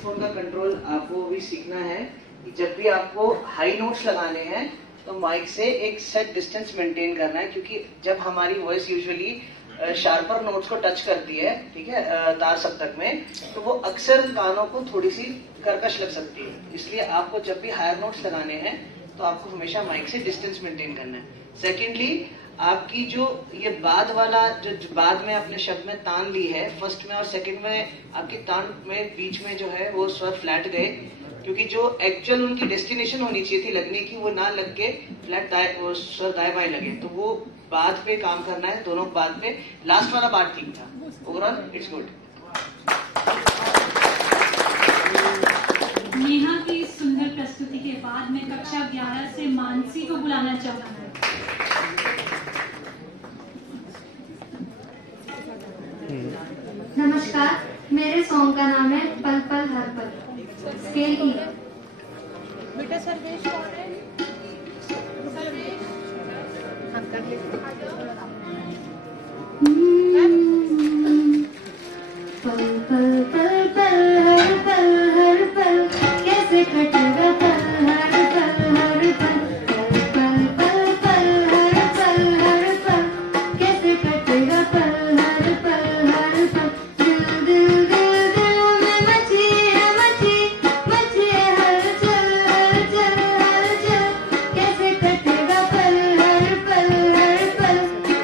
माइक्रोफोन का कंट्रोल आपको भी सीखना है कि जब भी आपको हाई नोट्स लगाने हैं तो माइक से एक सेट डिस्टेंस मेंटेन करना है, क्योंकि जब हमारी वॉइस यूजुअली शार्पर नोट्स को टच करती है, ठीक है, तार सप्तक में, तो वो अक्सर कानों को थोड़ी सी कर्कश लग सकती है। इसलिए आपको जब भी हायर नोट्स लगाने हैं तो आपको हमेशा माइक से डिस्टेंस मेंटेन करना है। सेकेंडली, आपकी जो ये बाद वाला जो बाद में आपने शब्द में तान ली है, फर्स्ट में और सेकंड में आपकी तान में बीच में जो है वो स्वर फ्लैट गए, क्योंकि जो एक्चुअल उनकी डेस्टिनेशन होनी चाहिए थी लगने की, वो ना लग के फ्लैट स्वर दाएं बाएं लगे। तो वो बाद पे काम करना है, दोनों बाद पे। लास्ट वाला पार्ट ठीक था, ओवरऑल इट्स गुड। नेहा की सुंदर प्रस्तुति के बाद मैं कक्षा 11 से मानसी को बुलाना चाहूंगी। नमस्कार, मेरे सॉन्ग का नाम है पल पल हर पल, स्केल ई। बेटा सर्वेश कौन है? सर्वेश हम कर लेते हैं। पल पल पल पल हर पल कैसे कटेगा पल हर पल पल पल पल हर पल कैसे कटेगा पल हर पल दिल दिल दिल दिल में मची है हलचल कैसे कटेगा पल हर पल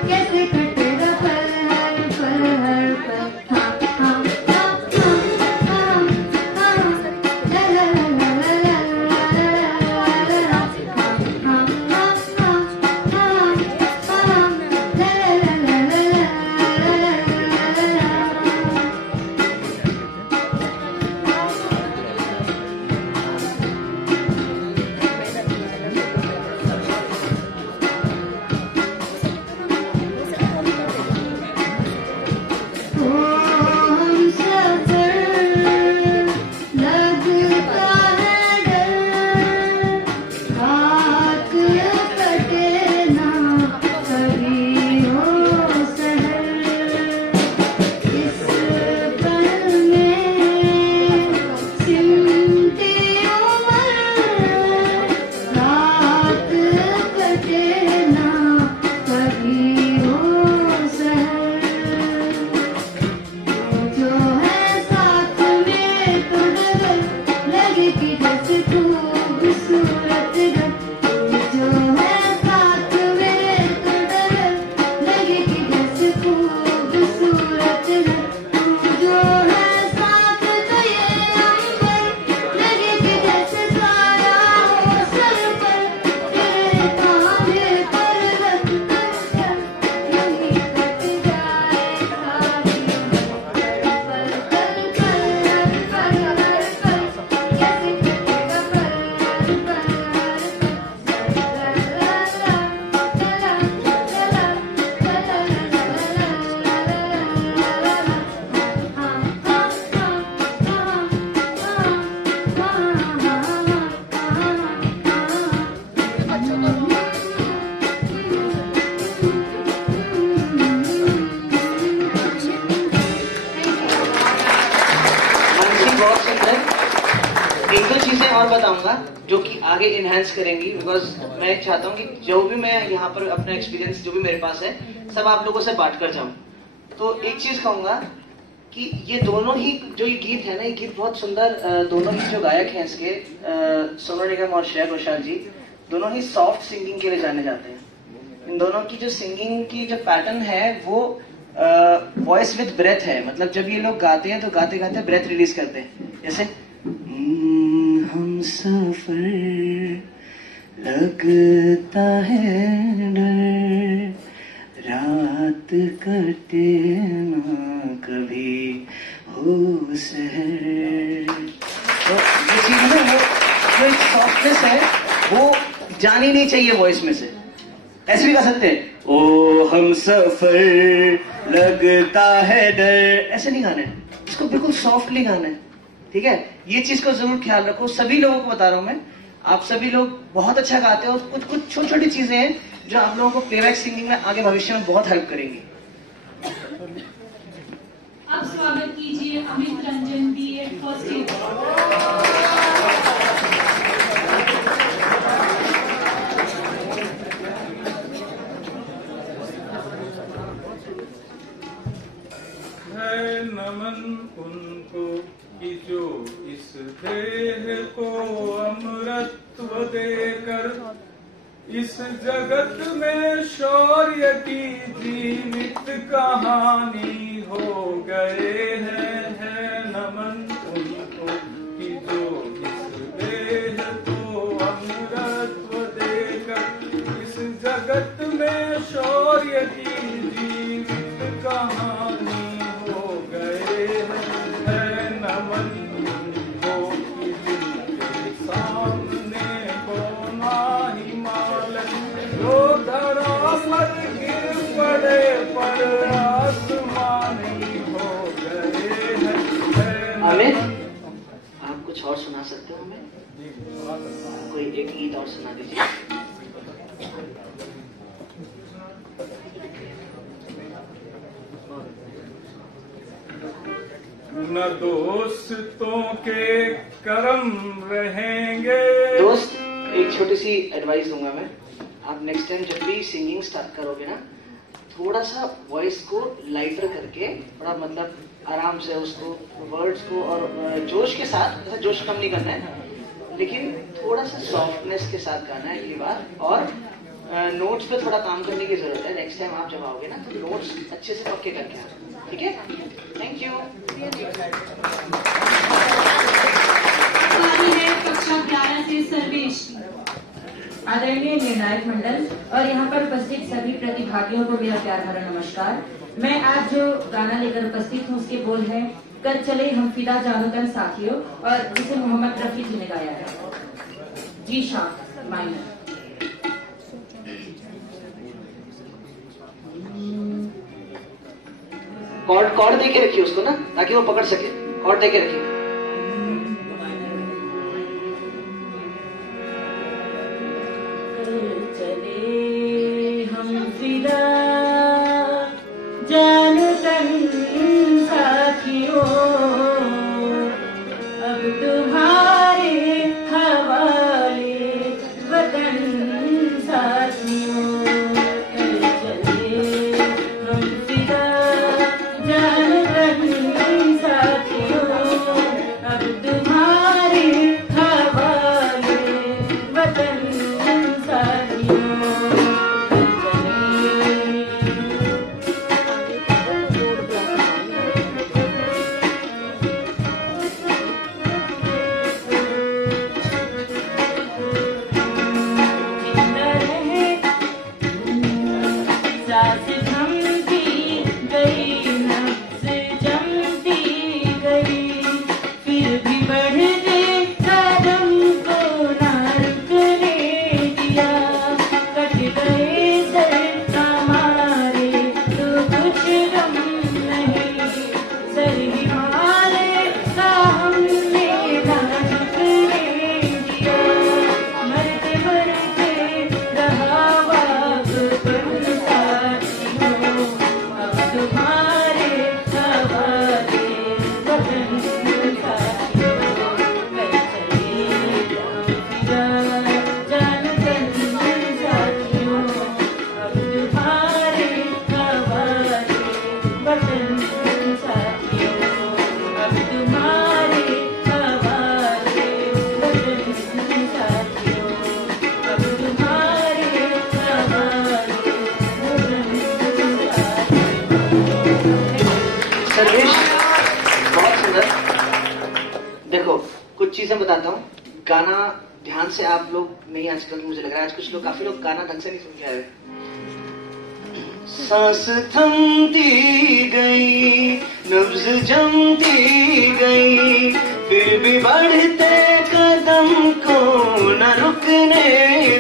कैसे कटेगा पल हर पल। एक दो चीजें और बताऊंगा जो कि आगे इनहेंस करेंगी, बिकॉज मैं चाहता हूँ कि जो भी मैं यहाँ पर अपना एक्सपीरियंस जो भी मेरे पास है सब आप लोगों से बांट कर जाऊं। तो एक चीज कहूंगा कि ये दोनों ही जो ये गीत है ना, ये गीत बहुत सुंदर, दोनों ही जो गायक हैं इसके, सोनू निगम और श्रेया घोषाल जी, दोनों ही सॉफ्ट सिंगिंग के लिए जाने जाते हैं। इन दोनों की जो सिंगिंग की जो पैटर्न है वो वॉइस विद ब्रेथ है, मतलब जब ये लोग गाते हैं तो गाते गाते ब्रेथ रिलीज करते हैं। जैसे हम सफर लगता है डर, रात कटे ना कभी हो सहर। तो ये चीज है वो जो एक सॉफ्टनेस है वो जानी नहीं चाहिए वॉइस में से। ऐसे भी गा सकते हैं, ओ हम सफर लगता है डर, ऐसे नहीं गाना है, इसको बिल्कुल सॉफ्टली गाना है, ठीक है। ये चीज को जरूर ख्याल रखो, सभी लोगों को बता रहा हूं मैं, आप सभी लोग बहुत अच्छा गाते हो। कुछ कुछ छोटी छोटी चीजें हैं जो आप लोगों को प्लेबैक सिंगिंग में आगे भविष्य में बहुत हेल्प करेंगी। अब स्वागत कीजिए Amit Ranjan B.Ed first year. है नमन उनको कि जो इस देह को अमृतत्व देकर इस जगत में शौर्य की जीवित कहानी हो गए हैं। है नमन उनको कि जो इस देह को अमृतत्व देकर इस जगत में शौर्य की जीवित कहानी हो गए हैं। है नमन उनको कि जिनके सामने कोना हिमालय जो धरा पर गिर पड़े पर आसमानी हो गए हैं। अमित, आप कुछ और सुना सकते हो हमें? कोई एक गीत और सुना दीजिए। न दोस्तों के कर्म रहेंगे। दोस्त, एक छोटी सी एडवाइस दूंगा मैं। आप नेक्स्ट टाइम जब भी सिंगिंग स्टार्ट करोगे ना, थोड़ा सा वॉइस को लाइटर करके, थोड़ा मतलब आराम से उसको, वर्ड्स को और जोश के साथ, ऐसा जोश कम नहीं करना है, लेकिन थोड़ा सा सॉफ्टनेस के साथ गाना है ये बार। और नोट्स पे थोड़ा काम करने की जरूरत है। नेक्स्ट टाइम आप जब आओगे ना तो नोट्स अच्छे से पक्के करके आओ, ठीक है? Thank you. कक्षा 11 से सर्वेश। आदरणीय निर्णायक मंडल और यहाँ पर उपस्थित सभी प्रतिभागियों को मेरा प्यार भरा नमस्कार। मैं आज जो गाना लेकर उपस्थित हूँ उसके बोल है कर चले हम फिदा जानूतन साथियों, और जिसे मोहम्मद रफी जी ने गाया है। जी शाह माइनर। कॉर्ड दे के रखिए उसको ना, ताकि वो पकड़ सके। कॉर्ड दे के रखिए। चले हम फिदा जानूतन साथियों, अब तुम्हारे हवाले वतन साथियों। चले हम फिदा जानूतन साथियों, अब तुम्हारे हवाले वतन चीजें बताता हूँ। गाना ध्यान से आप लोग नहीं, आजकल मुझे लग रहा है आज कुछ लोग, काफी लोग गाना ढंग से नहीं सुन के आए। सांस थमती गई, नब्ज जमती गई, फिर भी बढ़ते कदम को न रुकने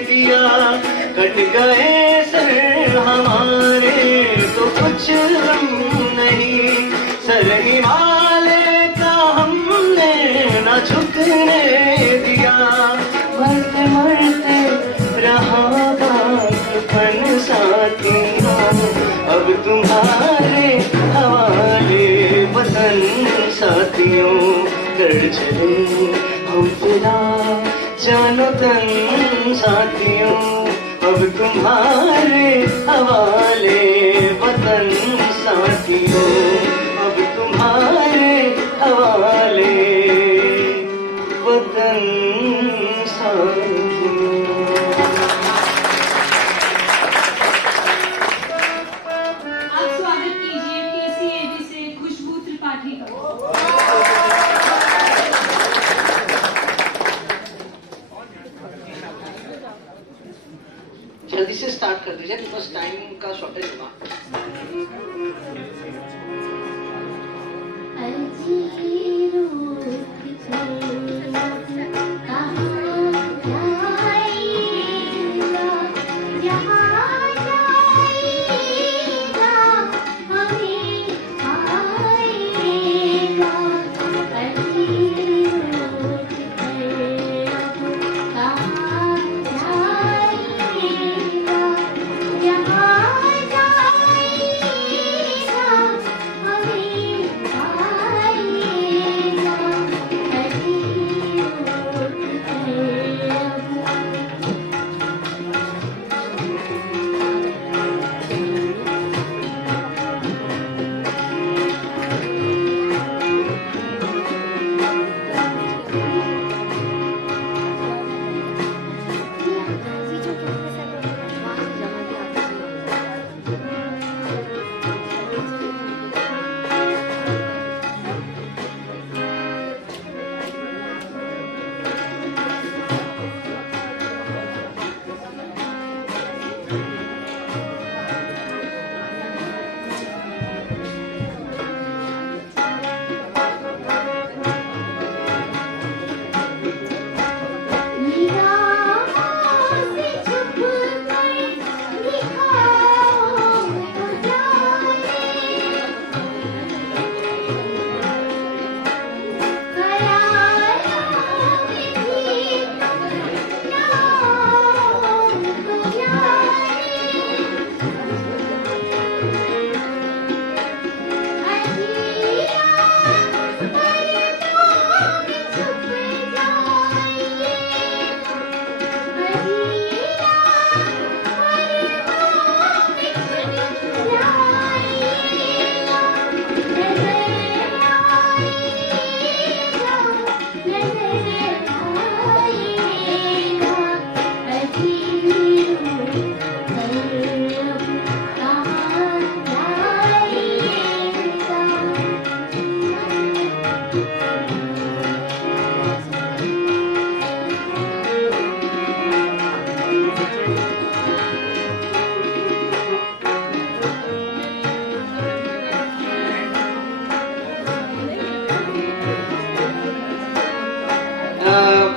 दिया। कट गए सर हमारे तो कुछ गम नहीं, सर हिमालय का हमने न झुकने दिया। मरते मरते रहा बागपन साथियों, अब तुम्हारे हवाले साथियों कर चले हम फिदा जानो तन साथियों अब तुम्हारे हवाले वतन साथियों अब तुम्हारे हवाले वतन साथियों। आप स्वागत कीजिए KCAB से खुशबू त्रिपाठी का। जल्दी से स्टार्ट कर दीजिए बिकॉज टाइम का शॉर्टेज हुआ।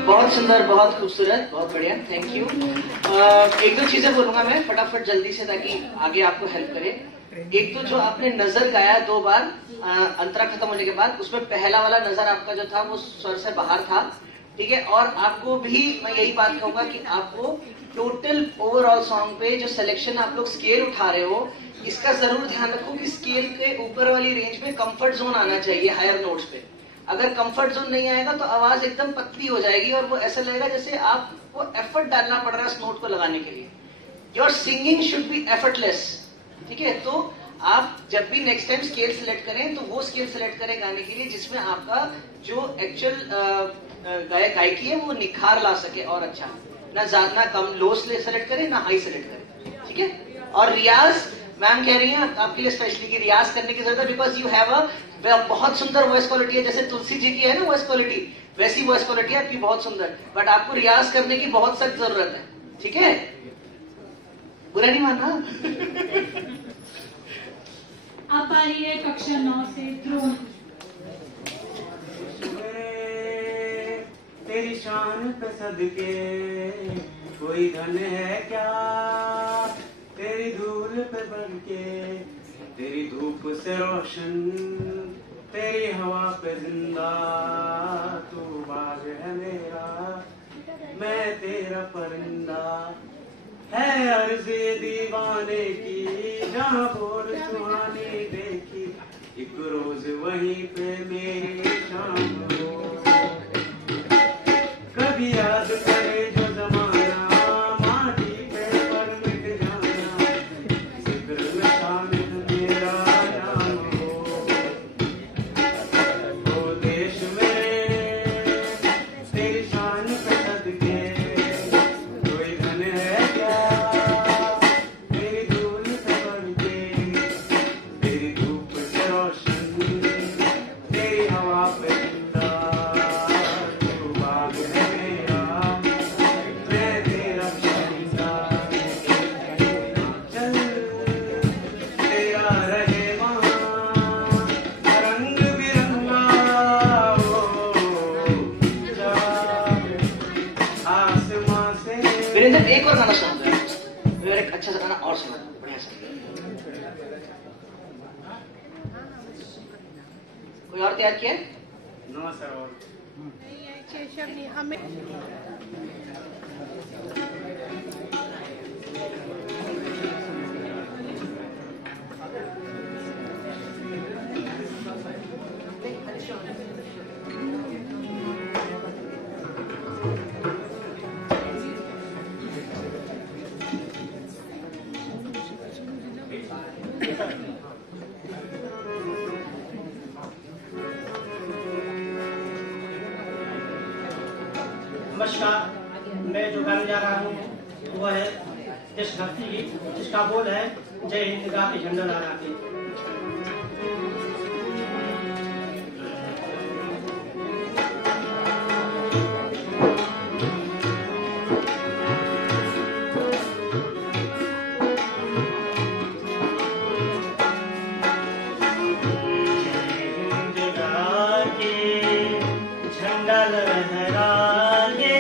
बहुत सुंदर, बहुत खूबसूरत, बहुत बढ़िया, थैंक यू। एक दो चीजें बोलूंगा मैं फटाफट जल्दी से ताकि आगे आपको हेल्प करे। एक तो जो आपने नजर गाया 2 बार अंतरा खत्म होने के बाद, उसमें पहला वाला नजर आपका जो था वो स्वर से बाहर था, ठीक है। और आपको भी मैं यही बात कहूंगा कि आपको टोटल ओवरऑल सॉन्ग पे जो सिलेक्शन आप लोग स्केल उठा रहे हो, इसका जरूर ध्यान रखो कि स्केल के ऊपर वाली रेंज में कंफर्ट जोन आना चाहिए हायर नोट्स पे। अगर कंफर्ट जोन नहीं आएगा तो आवाज एकदम पतली हो जाएगी और वो ऐसा लगेगा जैसे आपको एफर्ट डालना पड़ रहा है उस नोट को लगाने के लिए। Your singing should be effortless, ठीक है। तो आप जब भी नेक्स्ट टाइम स्केल सिलेक्ट करें तो वो स्केल सिलेक्ट करें गाने के लिए जिसमें आपका जो एक्चुअल गायकी है वो निखार ला सके और अच्छा, ना कम लो सेलेक्ट करें ना हाई सेलेक्ट करें, ठीक है। और रियाज मैम कह रही हैं आपके लिए स्पेशली कि रियाज करने की जरूरत है बिकॉज यू हैव अ बहुत सुंदर वॉइस क्वालिटी है, जैसे तुलसी जी की है ना वॉइस क्वालिटी, वैसी वॉइस क्वालिटी है आपकी बहुत सुंदर, बट आपको रियाज करने की बहुत सख्त जरूरत है, ठीक है। बुरा नहीं मानना। आप आ रही है कक्षा 9 से ध्रुव। तेरी शान पे सदके कोई धन है क्या, तेरी धूल पे बढ़ के तेरी धूप से रोशन, तेरी हवा पे जिंदा, तू बाग है मेरा मैं तेरा परिंदा, है अर्ज़े दीवाने की, जहाँ बोल सुहाने देखी, एक रोज वहीं पे मेरी शाम हो। कभी याद करे जो जमाना, माटी पे पर मिट जाना, जिक्र में शामिल मेरा नाम हो। ओ देश मेरे तेरी शान पे सदके, कोई धन है क्या तेरी धूल पे बढ़ के, तेरी धूप से रोशन, तेरी हवा पे जिंदा, तू बाग है मेरा, मैं तेरा चंदा। चल तेरा रहे वहाँ रंग बिरंगा, आसमां से। वीरेंद्र एक और गाना सुना दो, एक अच्छा सा गाना और सुना दो, बढ़िया सा। कोई और तैयार किया है? नो सर और केशव नहीं हमें नमस्कार, मैं जो गाने जा रहा हूँ वो है देशभक्ति गीत, जिसका बोल है जय हिंद गा के झंडा लहरा के। झंडा लहरा के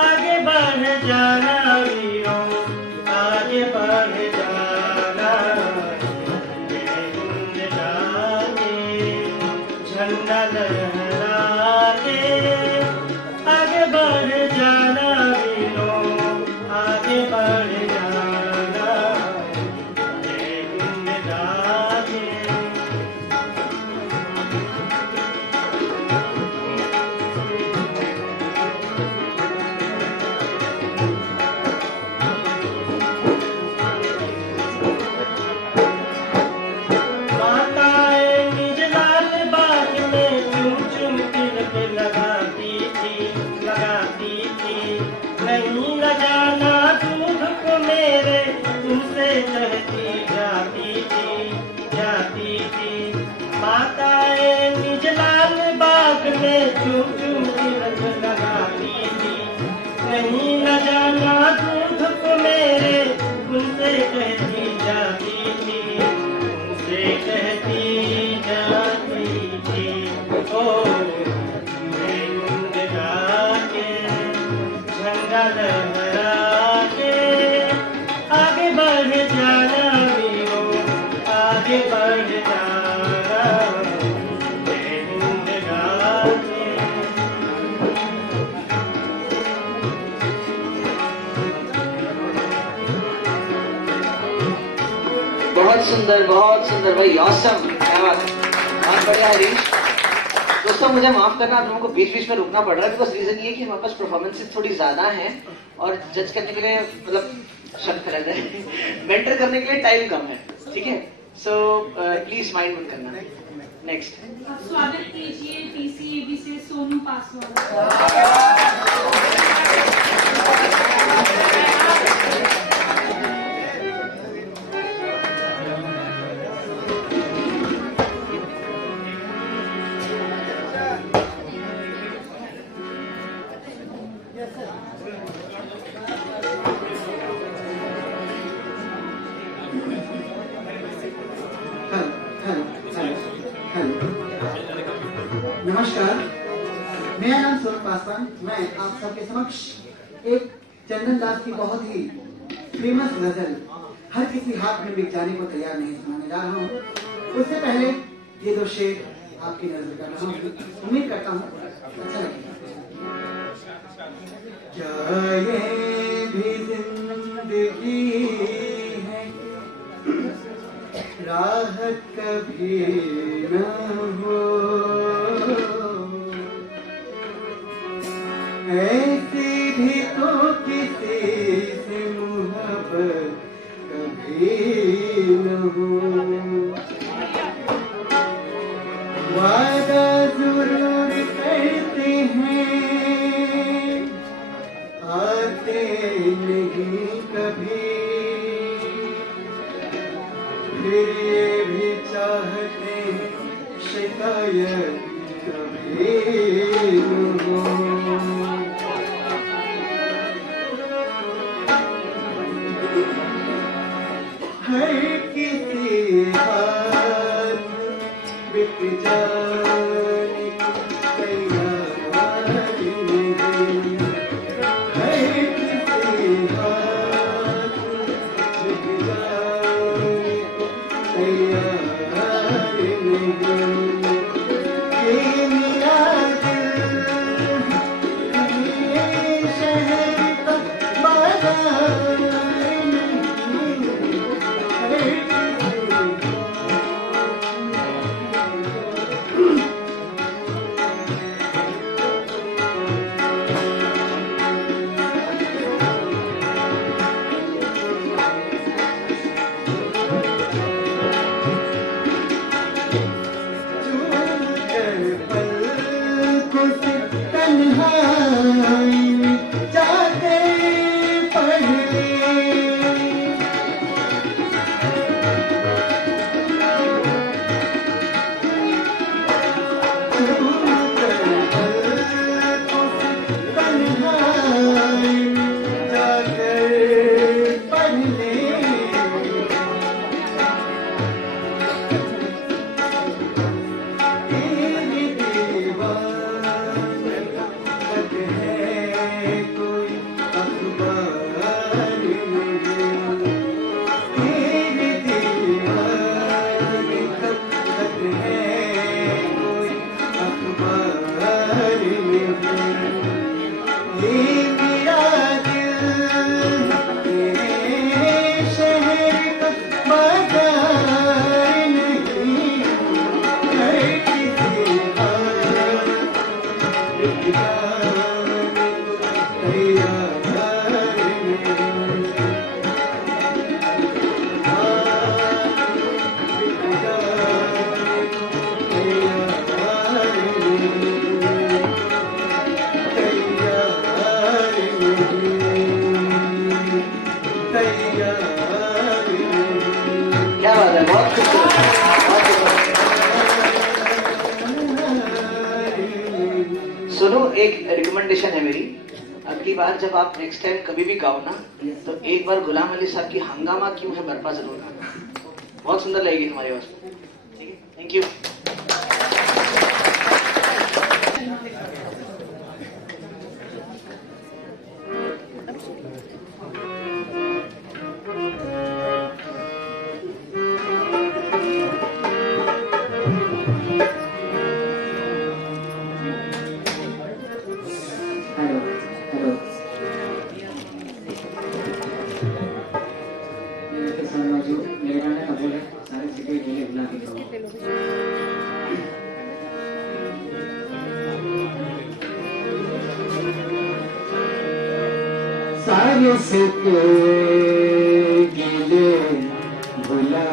आगे बढ़ जाना वीरों, आगे बढ़ जाना। हिंद जाके झंडा लहरा के आगे बढ़ जाना वीरों, आगे बढ़ जाना। हिंद जाके माताएं निज लाल बाग में चुम चुम तिलक लगाती थी। नहीं न जाना दूध को मेरे, तुमसे कहती जाती थी। माताएं निज लाल बाग में चुम चुम तिलक लगाती थी। नहीं न जाना दूध को मेरे, तुमसे कहती जाती थी। से कहती जाती थी। ओ हिंद गाके झंडा लहरा के आगे बढ़ जाना वीरों, आगे बढ़ जाना। हिंद गाके बहुत सुंदर भाई, ऑसम, क्या बात है, बहुत बढ़िया हरीश। दोस्तों मुझे माफ करना, आप लोगों को बीच बीच में रुकना पड़ रहा है, बिकॉज रीजन ये कि हमारे पास परफॉर्मेंसेस थोड़ी ज्यादा हैं और जज करने के लिए मतलब शब्द लग रहे हैं, मेंटर करने के लिए टाइम कम है, ठीक है। सो प्लीज माइंड मत करना। नेक्स्ट स्वागत कीजिए पीसीएबी से सोनू पासवान। नमस्कार, मेरा नाम सोनू पासवान। मैं आप सबके समक्ष एक चंदन दास की बहुत ही फेमस गजल हर किसी हाथ में बिक जाने को तैयार नहीं सुनाने जा रहा हूँ। उससे पहले ये दो शेर आपकी नजर कर रहा हूँ, उम्मीद करता हूँ अच्छा लगेगा। क्या ये भी कभी न हो, ऐसी भी तो किसी से मोहब्बत कभी न हो। वादा जरूर करते हैं, आते नहीं कभी, फिर ये भी चाहते हैं शिकायत कभी न हो। हर किसी हाथ बिक जाने की तैयारी नहीं, हर किसी हाथ बिक जाने की तैयारी नहीं। ये मेरा दिल ये शहर का बाजार सुनो, एक रिकमेंडेशन है मेरी, अगली बार जब आप नेक्स्ट टाइम कभी भी गाओ ना, तो एक बार गुलाम अली साहब की हंगामा क्यों है बर्पा जरूर गाना, बहुत सुंदर लगेगी तुम्हारी आवाज। ठीक है, थैंक यू। सारे सिक्के गिले भुला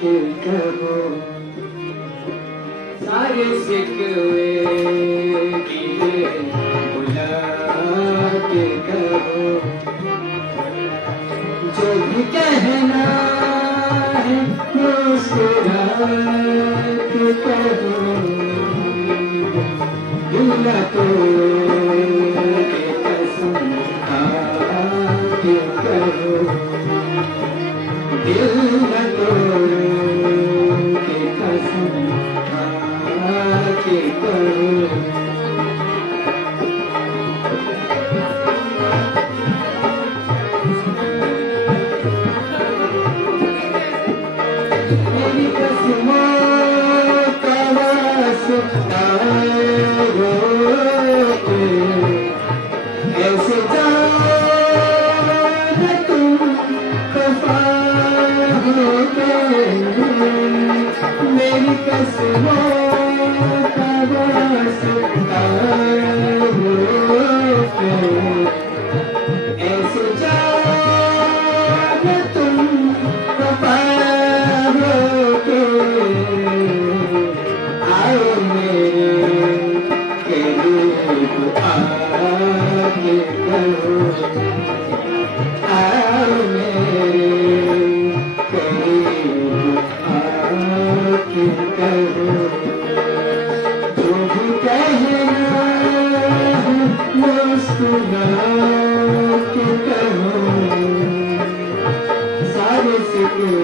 के कहो, सारे सिक्के गिले भुला के कहो, जो भी कहना है मुस्कुरा के कहो, दिल तो बस वो वास्ता हो ऐसे जान तुम पाओगे आओ मेरे करीब आके करो आओ मेरे करीब आके करो जो भी कहना मुस्कुरा के कहो सारे सिकवे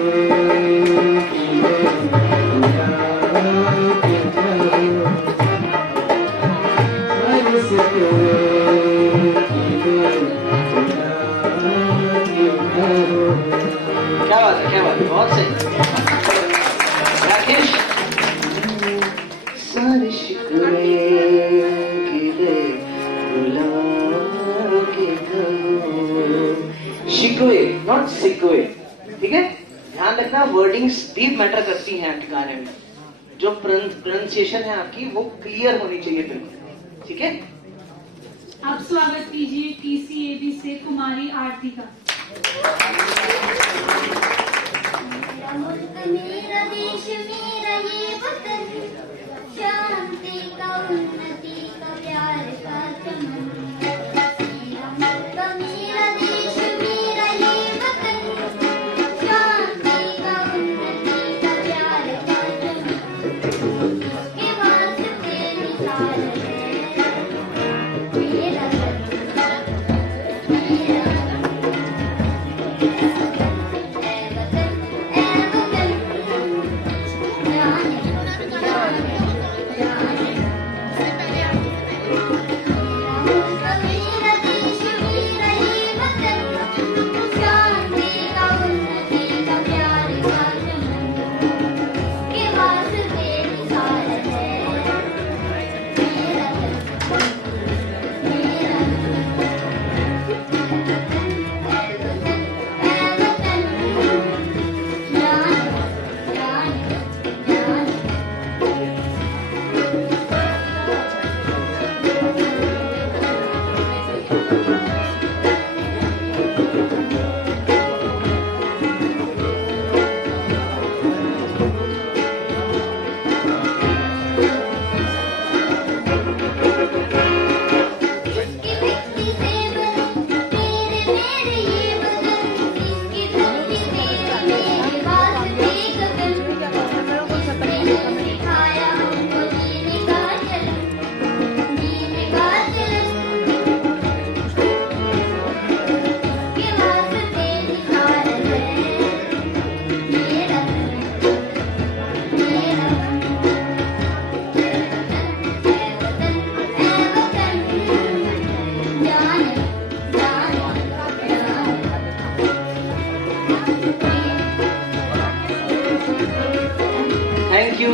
क्या बात है, क्या बात है, बहुत सही। राकेश, सारे शिकवे गिले भुला के कहो। शिकवे नॉट सिकवे, ठीक है? ध्यान रखना, वर्डिंग्स डीप मैटर करती हैं आपके गाने में। जो प्रोनाउंसिएशन है आपकी वो क्लियर होनी चाहिए बिल्कुल, ठीक है? आप स्वागत कीजिए TCAB से कुमारी आरती का। मेरा मुल्क मेरा देश मेरा ये वतन, शांति का उन्नति का प्यार का चमन। मेरा मुल्क मेरा देश मेरा ये वतन, शांति का उन्नति का प्यार का चमन। इसके वास्ते निसार है मेरा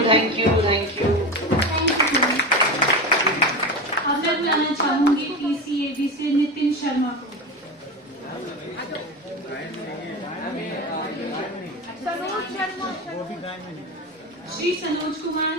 थैंक यू। अब मैं बुलाना चाहूंगी TCAB से नितिन शर्मा को। सनोज शर्मा, श्री सनोज कुमार।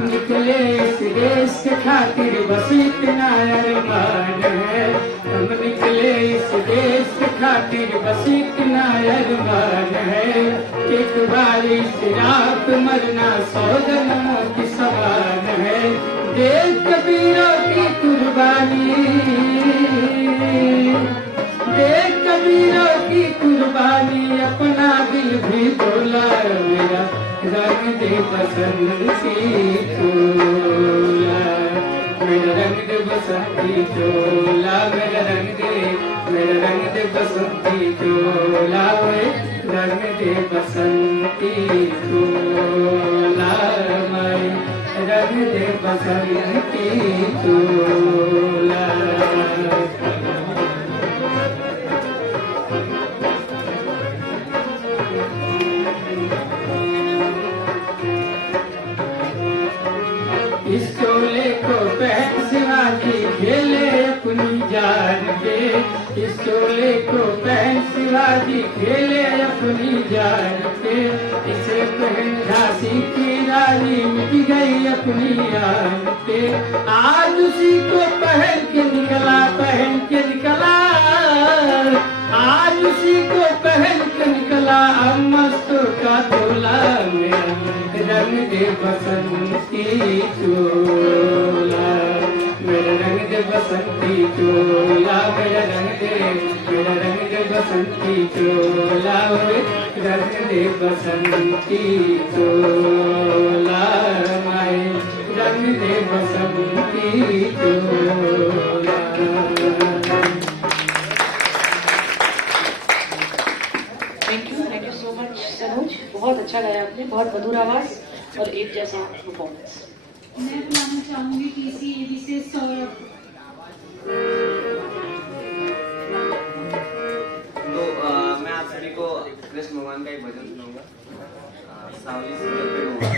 निकले इस देश के खातिर बस इतना अरमान है। हम निकले इस देश के खातिर बस इतना अरमान है। एक बार इस राह पे मरना 100 जन्मों की समान है। देश कबीरों की कुर्बानी, देश कबीरों की कुर्बानी, अपना दिल भी बोला मेरा रंग दे बसंती चोला, मेरा रंग दे बसंती चोला, मेरा रंग दे बसंती चोला, रंग दे बसंती चोला, रंग दे बसंती चोला। खेले अपनी जान पे, इसे पहन झांसी की रानी मिट गई अपनी आन पे। आज उसी को पहन के निकला, आज उसी को पहन के निकला, अब मस्तों का तोला मेरा रंग दे बसंती चोला, मेरा रंग दे बसंती चोला, मेरा रंग दे बसंती चोला, रंग दे बसंती चोला, माए रंग दे बसंती चोला। Thank you so much Sanoj, बहुत अच्छा गाया आपने, बहुत मधुर आवाज और एक जैसा परफॉर्मेंस। मैं बुलाना चाहूंगी TCAB से सौरभ। तो मैं आप सभी को कृष्ण भगवान का एक भजन सुनाऊंगा, सावली सुंदर पे होगा।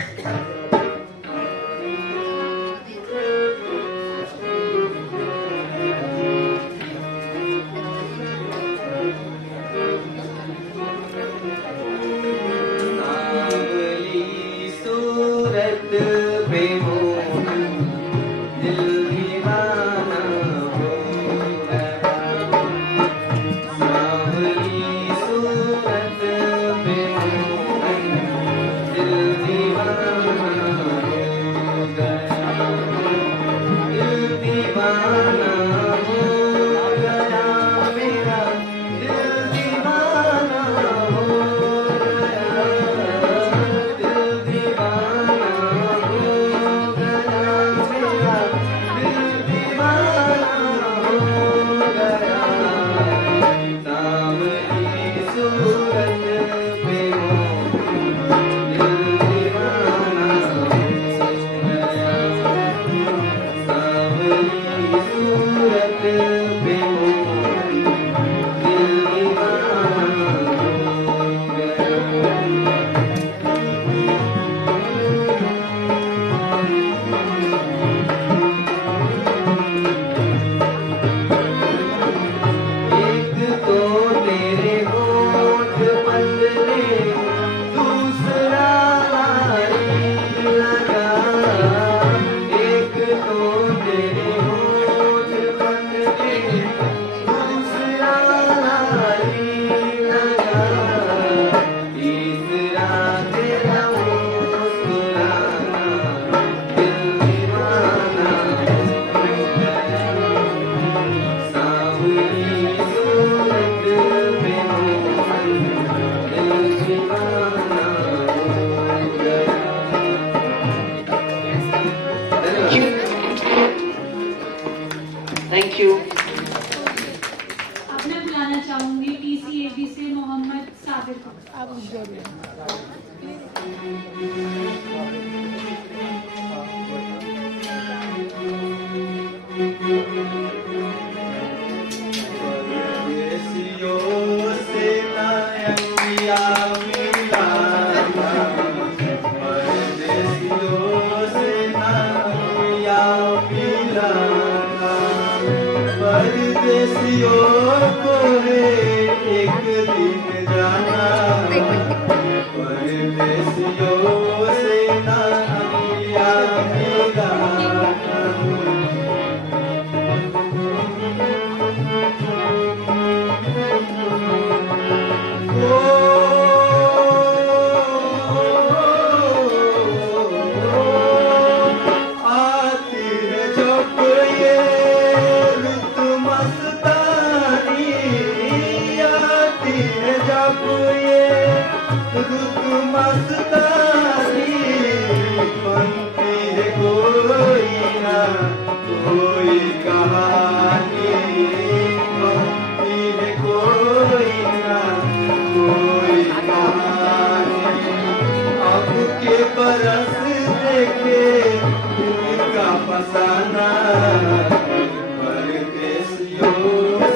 Thank you. अब मैं बुलाना चाहूंगी TCAB से मोहम्मद साबिर को। परदेसियों को है एक दिन जाना, परदेसियों से ना मिला आती है जब ये जब ये रुत मस्तानी बनती है कोई ना कोई कहानी, बनती है कोई ना कोई कहानी। अब के बरस देखे उनका फसाना, परदेसियों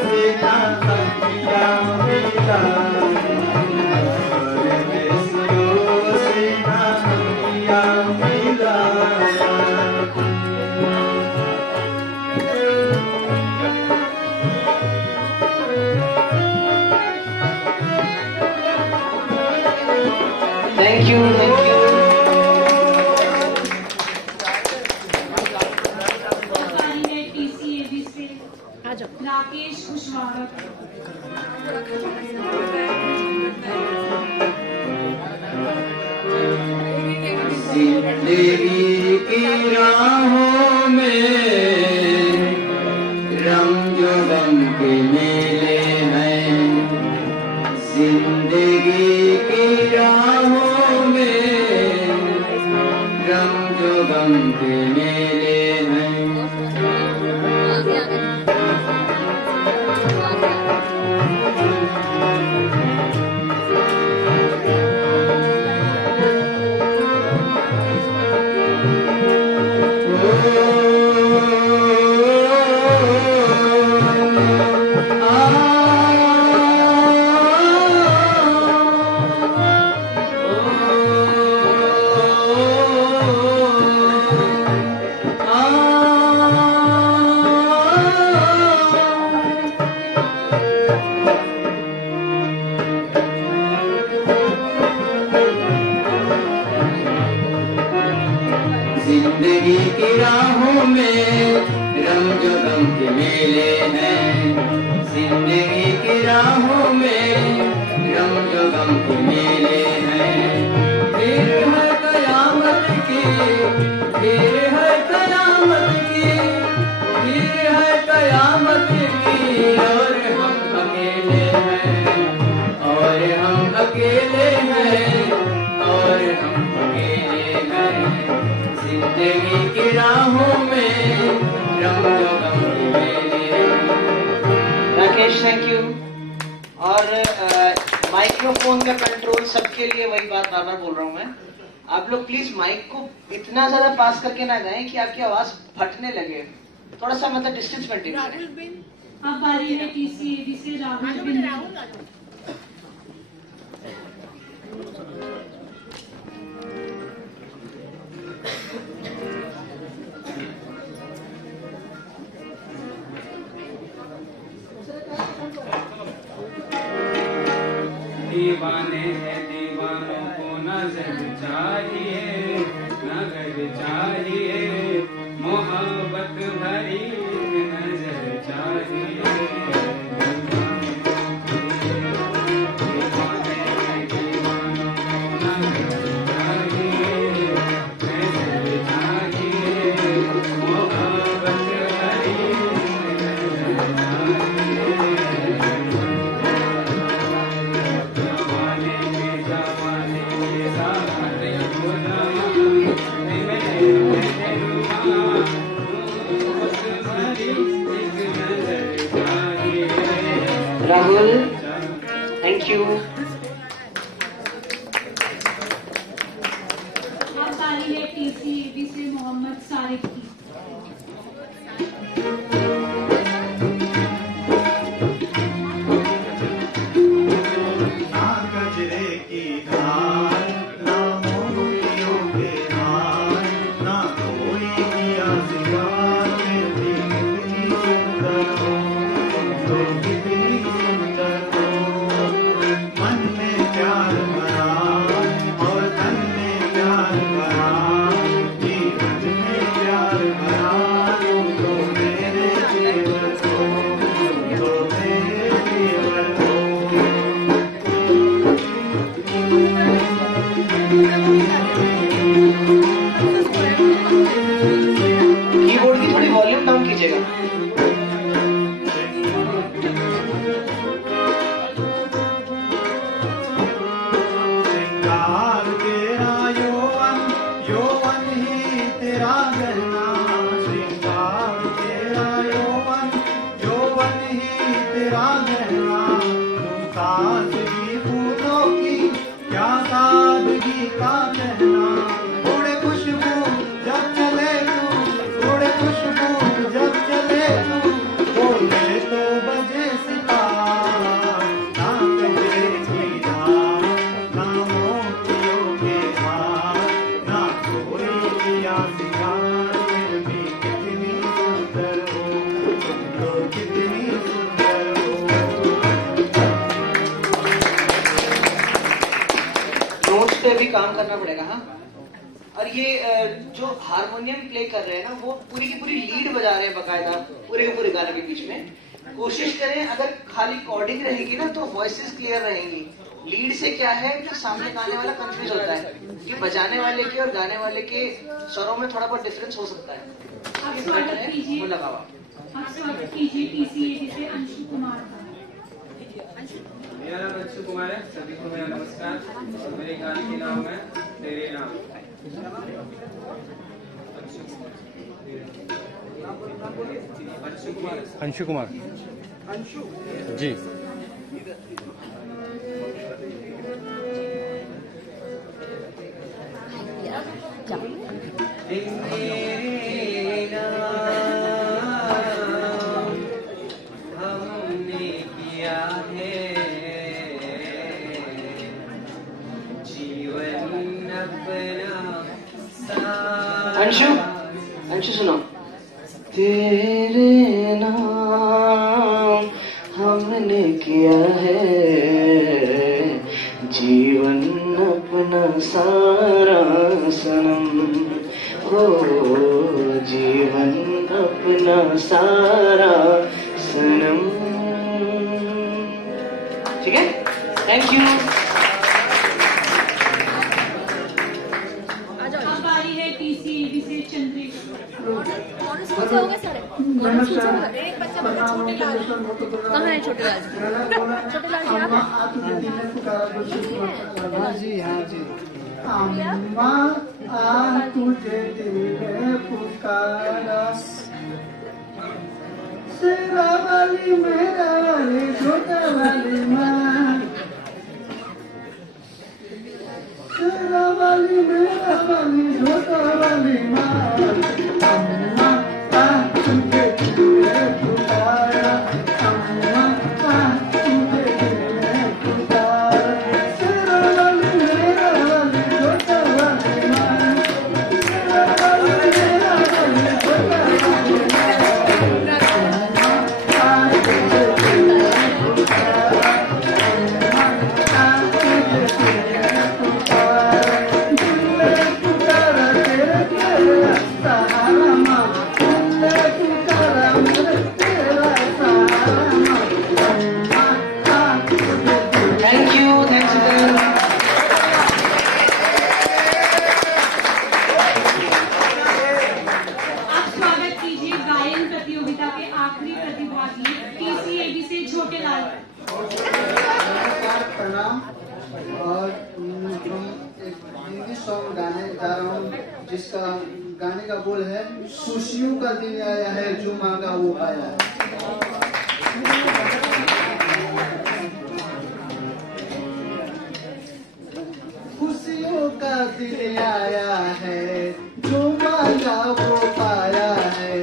से ना तकिया मिला, परदेसियों से ना तकिया मिला। Thank you, thank you. TCAB से राकेश कुशवाहा। जिंदगी की राहों में रंग जो गम के मेले हैं, जिंदगी की राहों में रंग जो गम के मेले हैं। जिंदगी की राहों में रंग जो गम के मेले हैं, जिंदगी की राहों में रंग जो गम के मेले हैं। फिर है कयामत की, फिर है कयामत की, फिर है कयामत की, और हम अकेले हैं, और हम अकेले हैं, और हम अकेले हैं। जिंदगी की राहों में रंग जो गम के मेले। Rakesh thank you. और माइक्रोफोन का कंट्रोल सबके लिए वही बात बार बार बोल रहा हूँ मैं, आप लोग प्लीज माइक को इतना ज्यादा पास करके ना जाएं कि आपकी आवाज फटने लगे। थोड़ा सा मतलब डिस्टेंस मेंटेन करें। अब बारी है TCAB से राहुल बिन। दीवाने हैं दीवानों को नजर चाहिए, नजर चाहिए, मोहब्बत भरी नजर चाहिए। दीवाने हैं दीवानों को नजर चाहिए, नजर चाहिए, मोहब्बत भरी नजर चाहिए। Rahul thank you. अब बारी है TCAB से मोहम्मद सारिक की। प्यार पे भी काम करना पड़ेगा। हाँ, और ये जो हारमोनियम प्ले कर रहे हैं ना, वो पूरी की पूरी लीड बजा रहे हैं बकायदा पूरे के पूरे गाने के बीच में। कोशिश करें, अगर खाली कॉर्डिंग रहेगी ना तो वॉइसेस क्लियर रहेंगी। लीड से क्या है कि सामने गाने वाला कंफ्यूज होता है कि बजाने वाले के और गाने वाले के स्वरों में थोड़ा बहुत डिफरेंस हो सकता है। आप स्वागत कीजिए, वो लगावा। आप स्वागत कीजिए TCAD से अंशु कुमार का। मेरा नाम अंशु कुमार है, सभी को मेरा नमस्कार। और मेरे गाने के नाम है तेरे नाम। अंशु कुमार जी। हमने किया है जीवन अपना। अंशु, अंशु सुनो। तेरे नाम हमने किया है जीवन अपना सारा सनम, हो जीवन अपना सारा सनम। ठीक है, थैंक यू। अब बारी है TCAD से चंद्रिका। हाँ जी, हाँ जी। अम्मा आ तुझे दिल में पुकारा, शेरा वाली मेरा वाली छोटा वाली माँ, शेरा वाली मेरा वाली छोटा वाली माँ। अम्मा आ तुझे दिल में पुकारा, अम्मा आ तुझे दिल में पुकारा, शेरा वाली मेरा वाली छोटा वाली माँ, शेरा वाली मेरा वाली छोटा वाली थैंक यू, थैंक्स अगेन। आप स्वागत कीजिए गायन प्रतियोगिता के आखिरी प्रतिभागी TCAD से छोटे लाल। प्रणाम। और हम एक हिंदी सॉन्ग गाने जा रहा हूँ जिसका गाने का बोल है, खुशियों का दिन आया है जो मांगा वो पाया है। खुशियों का दिन आया है जो मांगा वो पाया है।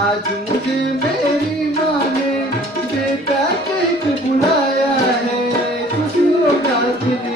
आज मुझे मेरी माँ ने बेटा कह के बुलाया है। खुशियों का दिन